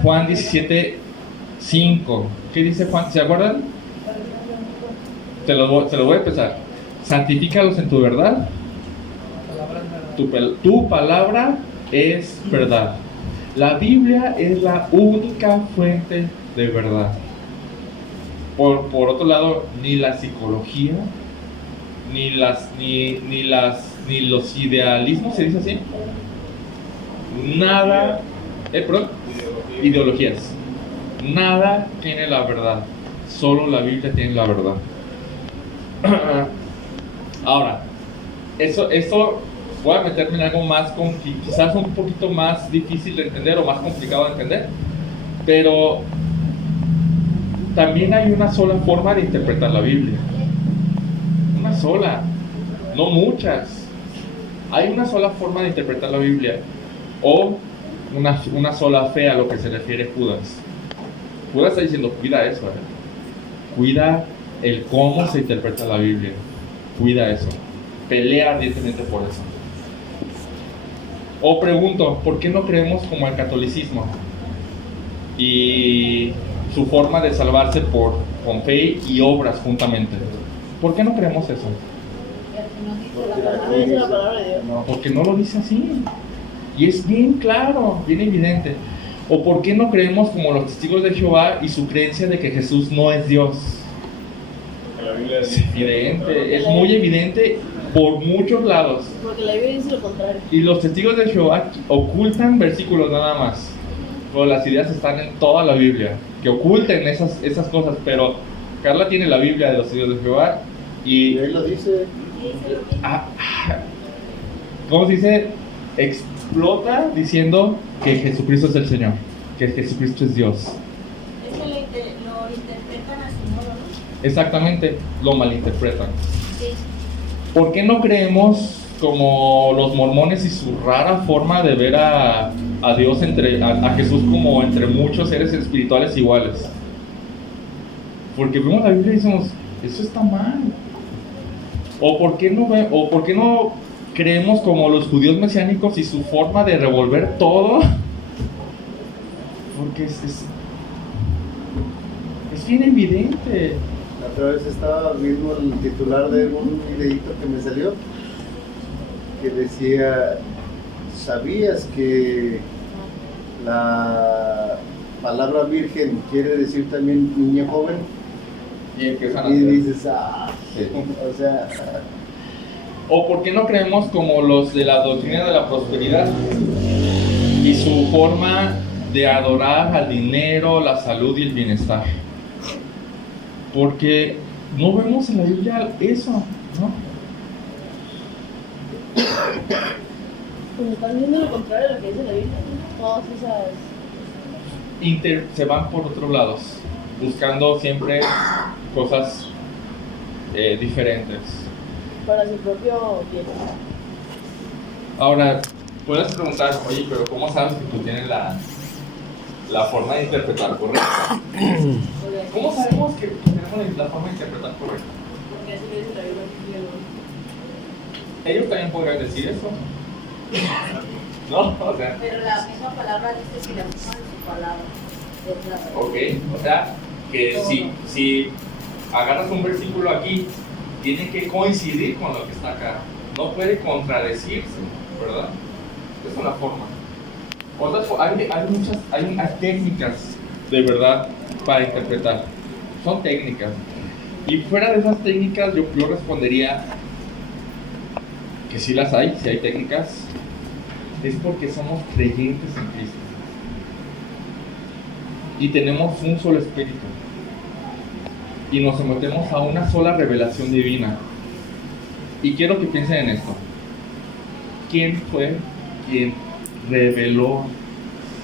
Juan 17:5. ¿Qué dice Juan? ¿Se acuerdan? Se lo voy a empezar. Santifícalos en tu verdad. Tu palabra es verdad. La Biblia es la única fuente de verdad. Por otro lado, ni la psicología, ni los idealismos, ¿se dice así? Nada, ideologías. Nada tiene la verdad. Solo la Biblia tiene la verdad. Ahora, eso voy a meterme en algo más, quizás un poquito más difícil de entender o más complicado de entender, pero también hay una sola forma de interpretar la Biblia. Una sola, no muchas. Hay una sola forma de interpretar la Biblia, o una sola fe a lo que se refiere Judas. Judas está diciendo, cuida eso, cuida el cómo se interpreta la Biblia, cuida eso, pelea ardientemente por eso. O pregunto, ¿por qué no creemos como el catolicismo y su forma de salvarse con fe y obras juntamente? ¿Por qué no creemos eso? Porque no lo dice así. Y es bien claro, bien evidente. ¿O por qué no creemos como los testigos de Jehová y su creencia de que Jesús no es Dios? Es evidente, es muy evidente por muchos lados. Porque la Biblia dice lo contrario. Y los testigos de Jehová ocultan versículos nada más. Pero las ideas están en toda la Biblia. Que oculten esas cosas. Pero Carla tiene la Biblia de los testigos de Jehová. Y él lo dice. ¿Cómo se dice? Explota diciendo que Jesucristo es el Señor. Que Jesucristo es Dios. Es que lo interpretan a su modo, ¿no? Exactamente, lo malinterpretan. Sí. ¿Por qué no creemos como los mormones y su rara forma de ver a Dios, a Jesús como entre muchos seres espirituales iguales? Porque vemos la Biblia y decimos, eso está mal. ¿O por qué no creemos como los judíos mesiánicos y su forma de revolver todo? Porque es bien evidente. La otra vez estaba viendo el titular de un videito que me salió que decía, ¿sabías que la palabra virgen quiere decir también niño joven? Y empiezan a y hacer. dices, Sí. o sea... ¿O por qué no creemos como los de la doctrina de la prosperidad y su forma de adorar al dinero, la salud y el bienestar. Porque no vemos en la Biblia eso, ¿no? Pues están viendo lo contrario a lo que dice la Biblia, ¿no? Todas esas... Se van por otros lados, buscando siempre cosas diferentes. Para su propio bien. Ahora, puedes preguntar, oye, pero ¿cómo sabes que tú tienes la forma de interpretar correcta? ¿Cómo sabemos que tenemos la forma de interpretar correcta? Porque así le dice la Biblia. Ellos también podrían decir eso. ¿No? O sea, Pero la misma palabra dice que la misma de su palabra. ok, o sea, que si agarras un versículo aquí, tiene que coincidir con lo que está acá. No puede contradecirse, ¿verdad? Es una forma. Hay técnicas de verdad para interpretar. Son técnicas. Y fuera de esas técnicas, yo respondería que sí las hay, sí hay técnicas. Es porque somos creyentes en Cristo. Y tenemos un solo espíritu. Y nos sometemos a una sola revelación divina. Y quiero que piensen en esto. ¿Quién fue quien reveló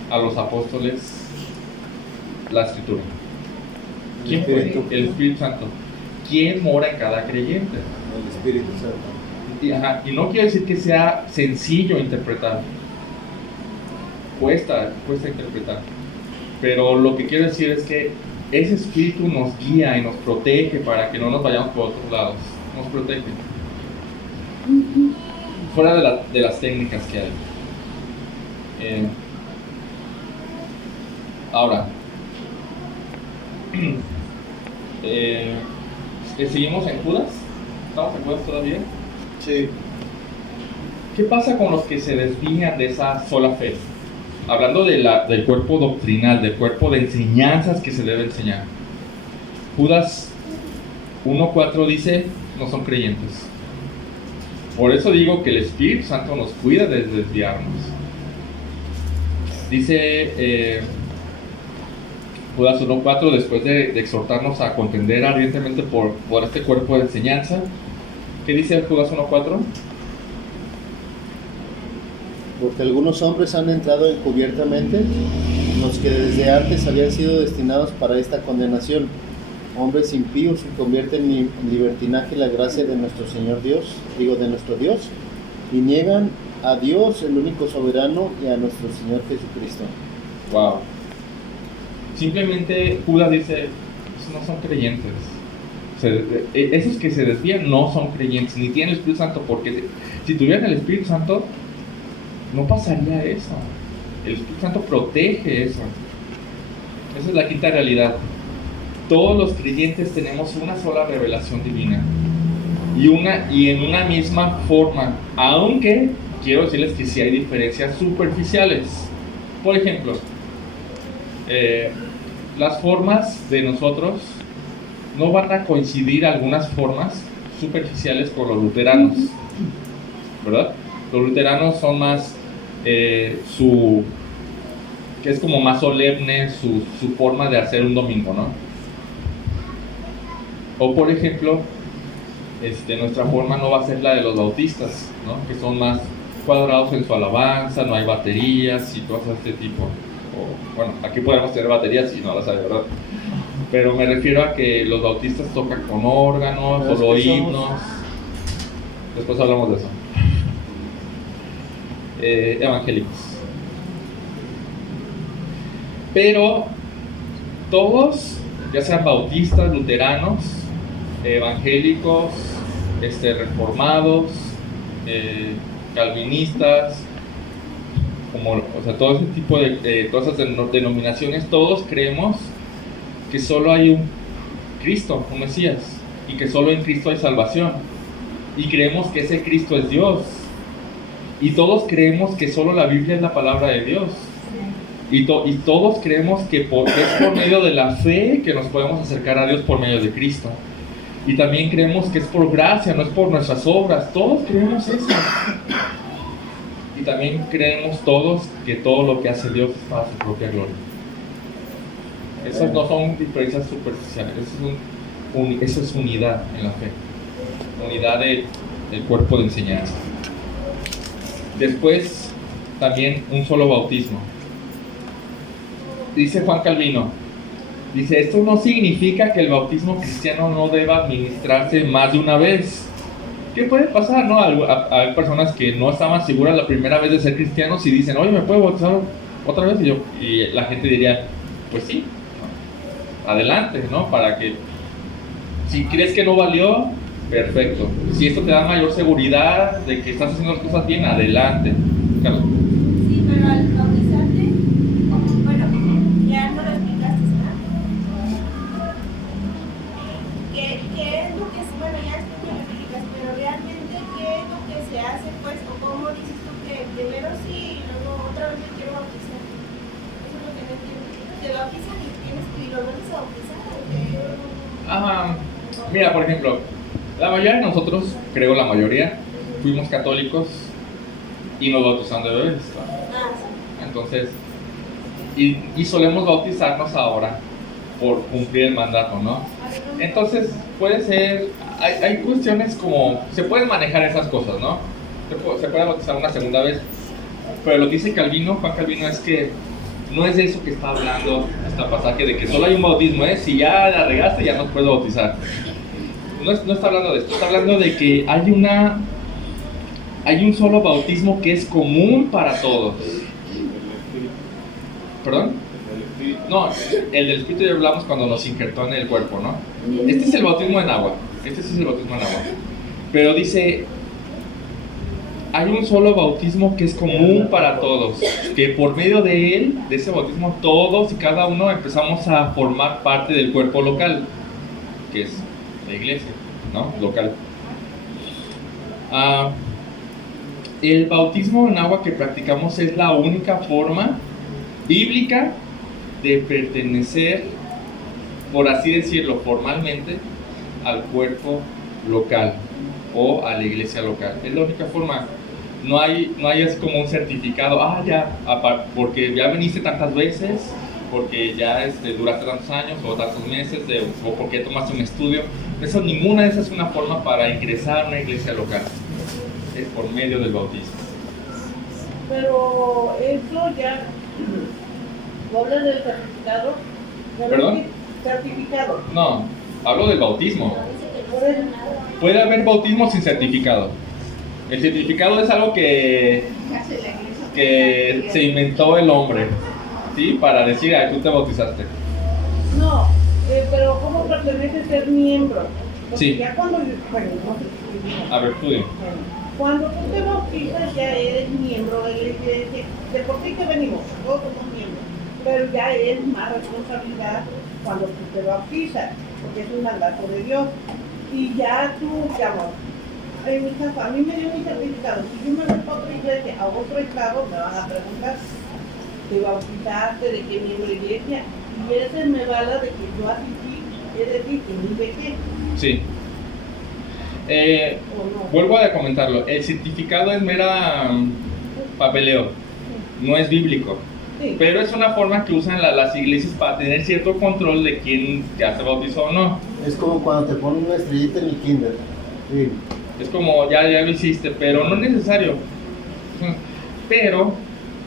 a los apóstoles la Escritura? ¿Quién fue? El Espíritu Santo. ¿Quién mora en cada creyente? El Espíritu Santo. Y no quiere decir que sea sencillo interpretar. Cuesta interpretar. Pero lo que quiero decir es que ese Espíritu nos guía y nos protege para que no nos vayamos por otros lados. Nos protege. Fuera de las técnicas que hay. Ahora, ¿seguimos en Judas? ¿Estamos en Judas todavía? Sí. ¿Qué pasa con los que se desvían de esa sola fe? Hablando del cuerpo doctrinal, del cuerpo de enseñanzas que se debe enseñar. Judas 1:4 dice, no son creyentes. Por eso digo que el Espíritu Santo nos cuida de desviarnos. Dice Judas 1:4, después de exhortarnos a contender ardientemente por este cuerpo de enseñanza, ¿qué dice Judas 1:4? Porque algunos hombres han entrado encubiertamente, los que desde antes habían sido destinados para esta condenación, hombres impíos que convierten en libertinaje la gracia de nuestro de nuestro Dios, y niegan a Dios, el único soberano, y a nuestro Señor Jesucristo. Wow. Simplemente Judas dice, no son creyentes. Esos que se desvían no son creyentes, ni tienen el Espíritu Santo, porque si tuvieran el Espíritu Santo, no pasaría eso. El Espíritu Santo protege eso. Esa es la quinta realidad. Todos los creyentes tenemos una sola revelación divina y en una misma forma, aunque quiero decirles que sí hay diferencias superficiales. Por ejemplo, las formas de nosotros no van a coincidir algunas formas superficiales con los luteranos, ¿verdad? Los luteranos son más que es como más solemne su forma de hacer un domingo, ¿no? O por ejemplo, nuestra forma no va a ser la de los bautistas, ¿no? Que son más cuadrados en su alabanza, no hay baterías y cosas de este tipo. Bueno, aquí podemos tener baterías y no las hay, ¿verdad? Pero me refiero a que los bautistas tocan con órganos, solo himnos. Después hablamos de eso. Evangélicos. Pero todos, ya sean bautistas, luteranos, evangélicos, reformados, calvinistas, todo ese tipo de todas esas denominaciones, todos creemos que solo hay un Cristo, un Mesías, y que solo en Cristo hay salvación, y creemos que ese Cristo es Dios, y todos creemos que solo la Biblia es la palabra de Dios, y todos creemos que es por medio de la fe que nos podemos acercar a Dios por medio de Cristo, y también creemos que es por gracia, no es por nuestras obras. Todos creemos eso. Y también creemos todos que todo lo que hace Dios es para su propia gloria. Esas no son diferencias superficiales, eso es unidad en la fe, unidad del cuerpo de enseñanza. Después, también un solo bautismo. Dice Juan Calvino, dice, esto no significa que el bautismo cristiano no deba administrarse más de una vez. ¿Qué puede pasar, no? Hay personas que no estaban seguras la primera vez de ser cristianos y dicen, oye, ¿me puedo bautizar otra vez? Y la gente diría, pues sí, adelante, ¿no? Para que, si crees que no valió, perfecto. Si esto te da mayor seguridad de que estás haciendo las cosas bien, adelante. Carlos. Sí, pero al bautizarte, bueno, ya no lo explicaste, ¿verdad? ¿Qué es lo que es? Bueno, ya me lo explicas, pero realmente, ¿qué es lo que se hace, pues? ¿O cómo dices tú que primero sí y luego otra vez me quiero bautizar? Eso es lo que no entiendo. ¿Te bautizan y lo vuelves a bautizar? Ajá. Mira, por ejemplo, la mayoría de nosotros, creo la mayoría, fuimos católicos y nos bautizamos de bebés. Entonces, y solemos bautizarnos ahora por cumplir el mandato, ¿no? Entonces, puede ser, hay cuestiones como, se pueden manejar esas cosas, ¿no? Se puede bautizar una segunda vez, pero lo que dice Calvino, Juan Calvino, es que no es de eso que está hablando esta pasaje, de que solo hay un bautismo, si ya la regaste ya no puedes bautizar. No está hablando de esto, está hablando de que hay un solo bautismo que es común para todos. ¿Perdón? No, el del Espíritu ya hablamos cuando nos injertó en el cuerpo, ¿no? Este es el bautismo en agua, este sí es el bautismo en agua. Pero dice, hay un solo bautismo que es común para todos, que por medio de él, de ese bautismo, todos y cada uno empezamos a formar parte del cuerpo local, que es la iglesia, ¿no? Local. El bautismo en agua que practicamos es la única forma bíblica de pertenecer, por así decirlo, formalmente al cuerpo local o a la iglesia local. Es la única forma. No hay así como un certificado, porque ya viniste tantas veces, porque ya duraste tantos años o tantos meses, o porque tomaste un estudio. Eso, ninguna de esas es una forma para ingresar a una iglesia local. Es por medio del bautismo. Pero eso ya, ¿no hablas del certificado? ¿Perdón? ¿Certificado? No, hablo del bautismo. Puede haber bautismo sin certificado. El certificado es algo que se inventó el hombre, ¿sí? Para decir, tú te bautizaste. No, pero ¿cómo pertenece ser miembro? Porque sí. Ya cuando, bueno, no sé. A ver, tú dime. Cuando tú te bautizas ya eres miembro de la iglesia. De por sí que venimos, todos somos miembros. Pero ya es más responsabilidad cuando tú te bautizas, porque es un mandato de Dios. Y ya tú, digamos, en mi caso, a mí me dio mi certificado. Si yo me voy a otra iglesia, a otro estado, me van a preguntar, ¿te bautizaste? ¿De qué miembro de iglesia? Y ese me vale de que yo asistí, es decir, que ni de qué. Sí. Vuelvo a comentarlo. El certificado es mera papeleo, no es bíblico. Sí. Pero es una forma que usan las iglesias para tener cierto control de quién ya se bautizó o no. Es como cuando te ponen una estrellita en el kinder. Sí. Es como, ya lo hiciste, pero no es necesario. Pero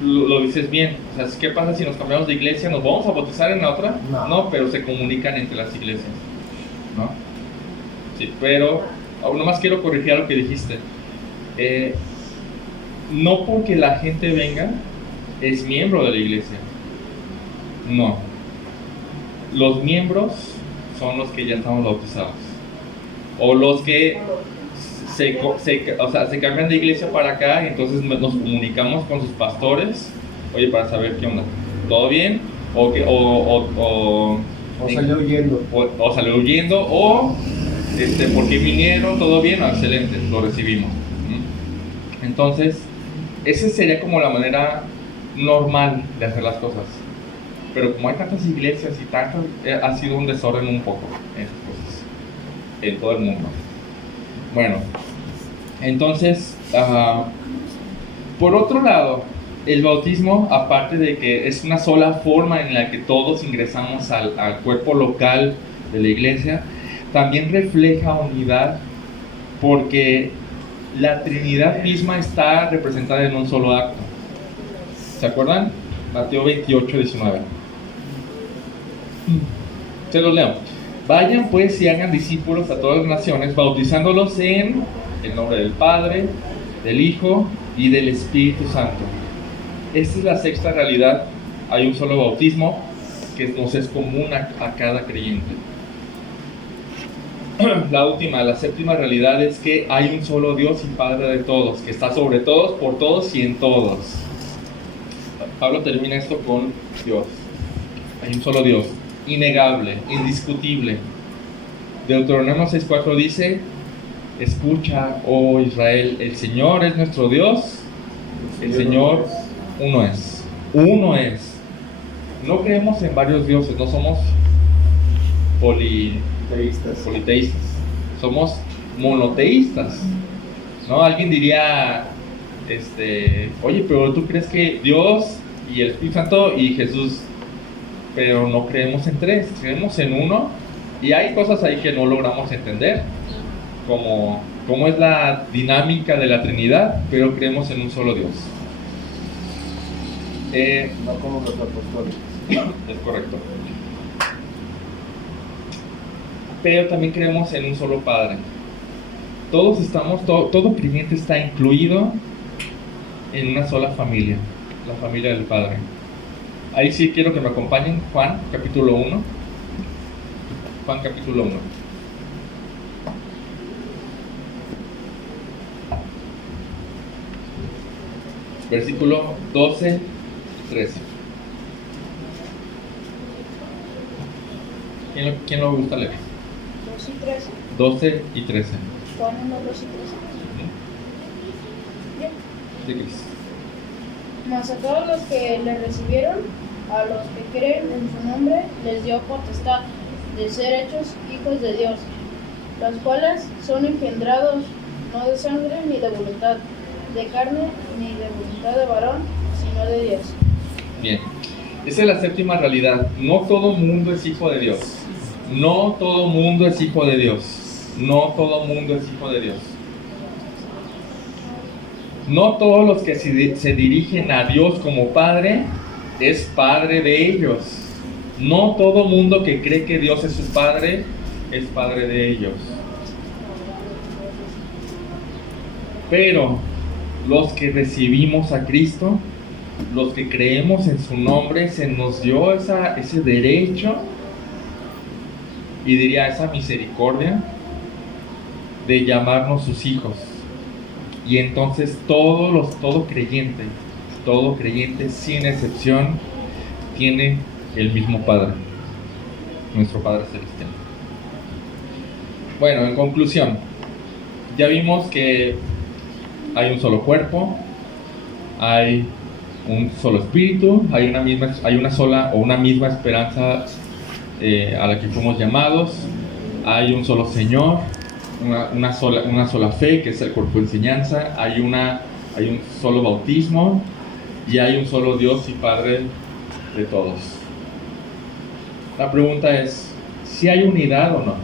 lo dices bien. O sea, ¿qué pasa si nos cambiamos de iglesia? ¿Nos vamos a bautizar en la otra? No, pero se comunican entre las iglesias, ¿no? Sí, pero nomás quiero corregir lo que dijiste. No porque la gente venga es miembro de la iglesia. No. Los miembros son los que ya estamos bautizados. O los que se cambian de iglesia para acá y entonces nos comunicamos con sus pastores, oye, para saber qué onda, ¿todo bien? O salió huyendo. O salió huyendo, o ¿por qué vinieron? ¿Todo bien? Excelente, lo recibimos. Entonces, esa sería como la manera normal de hacer las cosas. Pero como hay tantas iglesias y tantas, ha sido un desorden un poco en esas cosas, en todo el mundo. Bueno, entonces, Por otro lado, el bautismo, aparte de que es una sola forma en la que todos ingresamos al cuerpo local de la iglesia, también refleja unidad porque la Trinidad misma está representada en un solo acto. ¿Se acuerdan? Mateo 28, 19. Se los leo. Vayan pues y hagan discípulos a todas las naciones, bautizándolos en el nombre del Padre, del Hijo y del Espíritu Santo. Esta es la sexta realidad. Hay un solo bautismo que nos es común a cada creyente. La última, la séptima realidad es que hay un solo Dios y Padre de todos, que está sobre todos, por todos y en todos. Pablo termina esto con Dios. Hay un solo Dios, innegable, indiscutible. Deuteronomio 6:4 dice: escucha, oh Israel, el Señor es nuestro Dios, el Señor uno es. Uno es. No creemos en varios dioses, no somos politeístas, somos monoteístas, ¿no? Alguien diría, oye, pero tú crees que Dios y el Espíritu Santo y Jesús, pero no creemos en tres, creemos en uno, y hay cosas ahí que no logramos entender, como cómo es la dinámica de la Trinidad, pero creemos en un solo Dios. No como los apóstoles. Es correcto. Pero también creemos en un solo Padre. Todos estamos, todo creyente está incluido en una sola familia, la familia del Padre. Ahí sí quiero que me acompañen, Juan capítulo 1. Juan capítulo 1. Versículo 12, 13. ¿Quién lo gusta leer? 2 y 13. 12 y 13. Juan 1, 2 y 13. Bien. Sí, Cris. Mas a todos los que le recibieron, a los que creen en su nombre, les dio potestad de ser hechos hijos de Dios, los cuales son engendrados no de sangre ni de voluntad de carne ni de voluntad de varón, sino de Dios. Bien, esa es la séptima realidad. No todo mundo es hijo de Dios. No todo mundo es hijo de Dios. No todo mundo es hijo de Dios. No todos los que se dirigen a Dios como Padre es Padre de ellos. No todo mundo que cree que Dios es su Padre es Padre de ellos. Pero los que recibimos a Cristo, los que creemos en su nombre, se nos dio ese derecho y diría esa misericordia de llamarnos sus hijos. Y entonces todo creyente sin excepción tiene el mismo Padre, nuestro Padre Celestial. Bueno, en conclusión, ya vimos que hay un solo cuerpo, hay un solo espíritu, hay una misma esperanza a la que fuimos llamados, hay un solo Señor, una sola fe, que es el cuerpo de enseñanza, hay un solo bautismo y hay un solo Dios y Padre de todos. La pregunta es, ¿si hay unidad o no?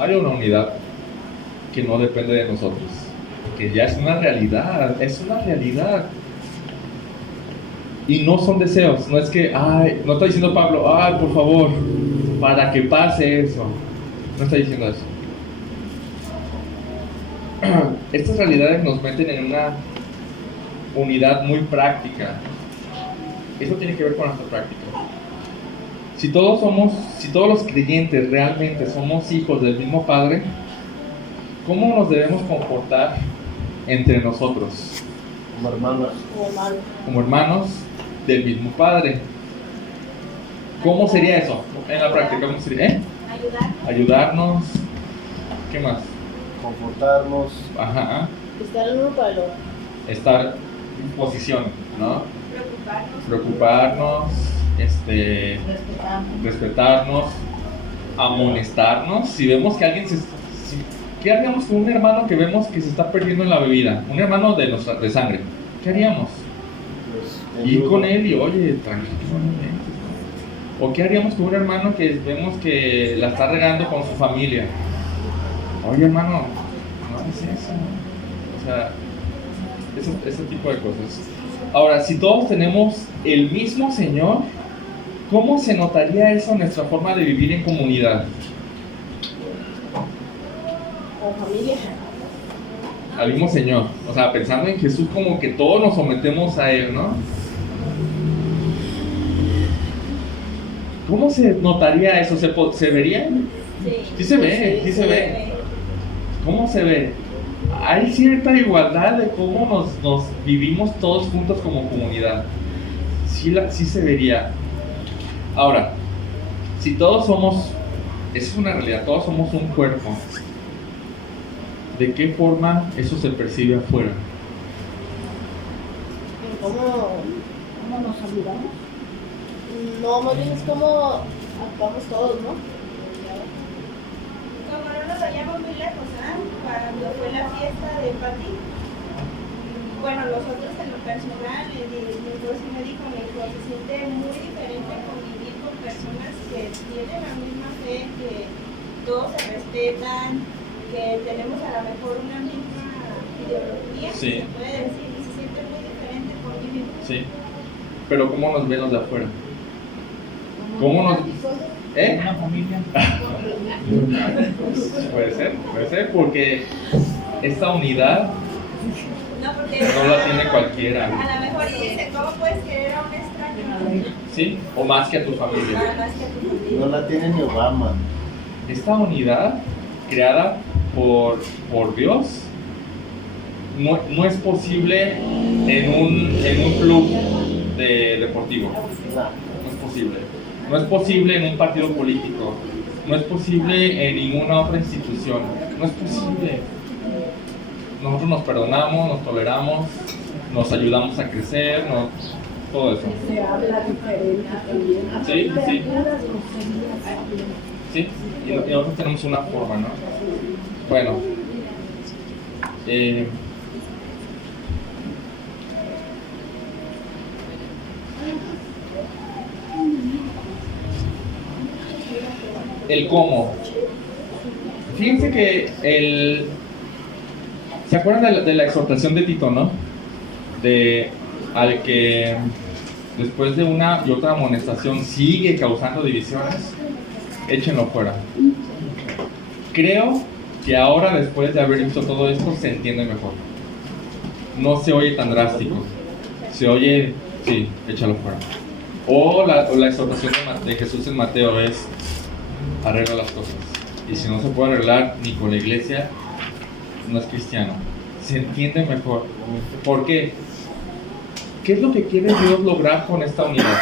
Hay una unidad que no depende de nosotros, que ya es una realidad, y no son deseos, no es que, no está diciendo Pablo, por favor, para que pase eso, no está diciendo eso. Estas realidades nos meten en una unidad muy práctica. Eso tiene que ver con nuestra práctica. Si todos los creyentes realmente somos hijos del mismo Padre, ¿cómo nos debemos comportar entre nosotros? Como hermanos del mismo Padre. ¿Cómo sería eso en la práctica? ¿Cómo sería? Ayudarnos. ¿Qué más? Confortarnos. Ajá. Estar el uno para el otro. Estar en posición, ¿no? Preocuparnos, respetarnos, amonestarnos. Si vemos que alguien ¿qué haríamos con un hermano que vemos que se está perdiendo en la bebida? Un hermano de sangre. ¿Qué haríamos? Pues, Ir con él y, oye, tranquilo. ¿O qué haríamos con un hermano que vemos que la está regando con su familia? Oye, hermano, no hagas eso. O sea, ese tipo de cosas. Ahora, si todos tenemos el mismo Señor, ¿cómo se notaría eso en nuestra forma de vivir en comunidad? Con familia. Al mismo Señor. O sea, pensando en Jesús como que todos nos sometemos a Él, ¿no? ¿Cómo se notaría eso? ¿Se vería? Sí se ve. ¿Cómo se ve? Hay cierta igualdad de cómo nos vivimos todos juntos como comunidad. Sí se vería. Ahora, si todos somos, es una realidad, todos somos un cuerpo, ¿de qué forma eso se percibe afuera? ¿Cómo nos ayudamos? No, más bien es como actuamos todos, ¿no? Como no nos vayamos muy lejos, cuando fue la fiesta de Pati, bueno, nosotros en lo personal, mi esposo me dijo, se siente muy diferente convivir con personas que tienen la misma fe, que todos se respetan, que tenemos a lo mejor una misma ideología, Sí. se puede decir, y se siente muy diferente convivir. Sí. Pero ¿cómo nos ven los de afuera? ¿Cómo nos...? Una familia. Puede ser, porque esta unidad No, porque no la tiene cualquiera. a lo mejor dice, ¿cómo puedes querer a un extraño? ¿Sí? O más que a tu familia. Nada más que tu familia. no la tiene ni Obama. Esta unidad creada por Dios no es posible en un club deportivo. No. No es posible. No es posible en un partido político. No es posible en ninguna otra institución. No es posible. Nosotros nos perdonamos, nos toleramos, nos ayudamos a crecer, todo eso. Se habla diferente también. Sí. Sí, y nosotros tenemos una forma, ¿no? Bueno. El cómo. Fíjense que ¿se acuerdan de la exhortación de Tito, no? Al que después de una y otra amonestación sigue causando divisiones, échenlo fuera. Creo que ahora, después de haber visto todo esto, se entiende mejor. No se oye tan drástico. Se oye, sí, échalo fuera. O la exhortación de Jesús en Mateo es: arregla las cosas. Y si no se puede arreglar ni con la iglesia, no es cristiano. Se entiende mejor. ¿Por qué? ¿Qué es lo que quiere Dios lograr con esta unidad?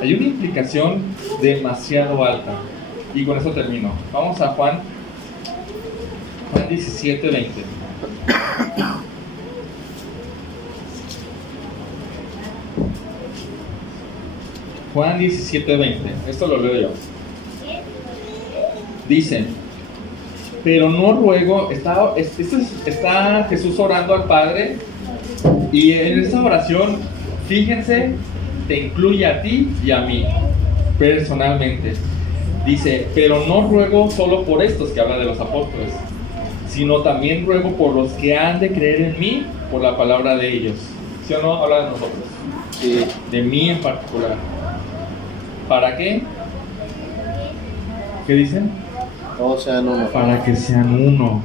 Hay una implicación demasiado alta. Y con eso termino. Vamos a Juan 17:20. Juan 17:20. Esto lo leo yo. Dice: pero no ruego, está Jesús orando al Padre, y en esa oración, fíjense, te incluye a ti y a mí, personalmente. Dice: pero no ruego solo por estos, que habla de los apóstoles, sino también ruego por los que han de creer en mí por la palabra de ellos. ¿Sí o no? Habla de nosotros. Sí. De mí en particular. ¿Para qué? ¿Qué dicen? Todos sean uno. Para que sean uno.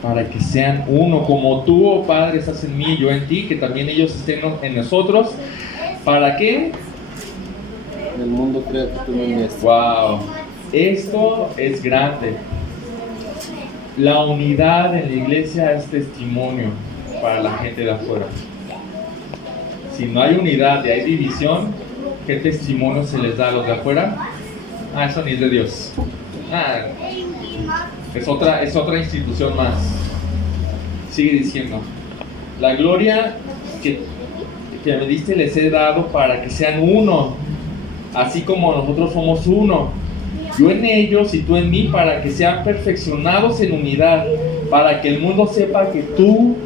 Para que sean uno. Como tú, oh Padre, estás en mí y yo en ti, que también ellos estén en nosotros. ¿Para qué? El mundo cree que tú me enviaste. ¡Wow! Esto es grande. La unidad en la iglesia es testimonio para la gente de afuera. Si no hay unidad y hay división, ¿qué testimonio se les da a los de afuera? Eso ni es de Dios. Es otra institución más. Sigue diciendo: la gloria que me diste les he dado para que sean uno, así como nosotros somos uno. yo en ellos y tú en mí, para que sean perfeccionados en unidad, para que el mundo sepa que tú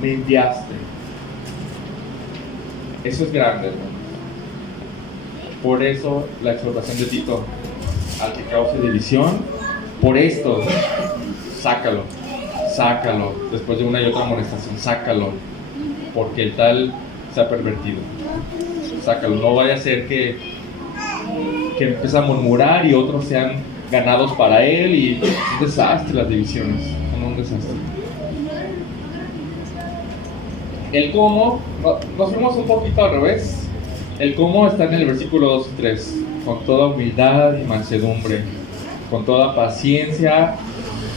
me enviaste. Eso es grande, hermano. Por eso la exhortación de Tito: al que cause división, por esto, sácalo, después de una y otra amonestación, sácalo, porque el tal se ha pervertido. Sácalo, no vaya a ser que empiece a murmurar y otros sean ganados para él, y es un desastre las divisiones, son un desastre. El cómo, nos fuimos un poquito al revés. El cómo está en el versículo 2 y 3, con toda humildad y mansedumbre, con toda paciencia,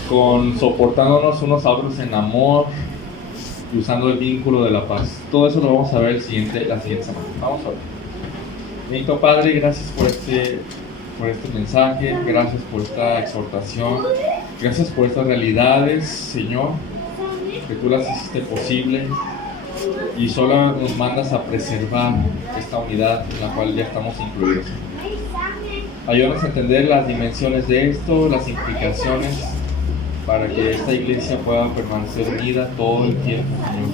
con soportándonos unos a otros en amor y usando el vínculo de la paz. Todo eso lo vamos a ver la siguiente semana. Vamos a ver. Bendito Padre, gracias por este mensaje, gracias por esta exhortación, gracias por estas realidades, Señor, que tú las hiciste posible, y solo nos mandas a preservar esta unidad en la cual ya estamos incluidos. Ayúdanos a entender las dimensiones de esto, las implicaciones, para que esta iglesia pueda permanecer unida todo el tiempo, Señor,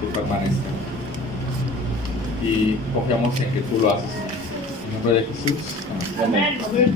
que permanezca. Y confiamos en que tú lo haces. En nombre de Jesús. Amén. Amén.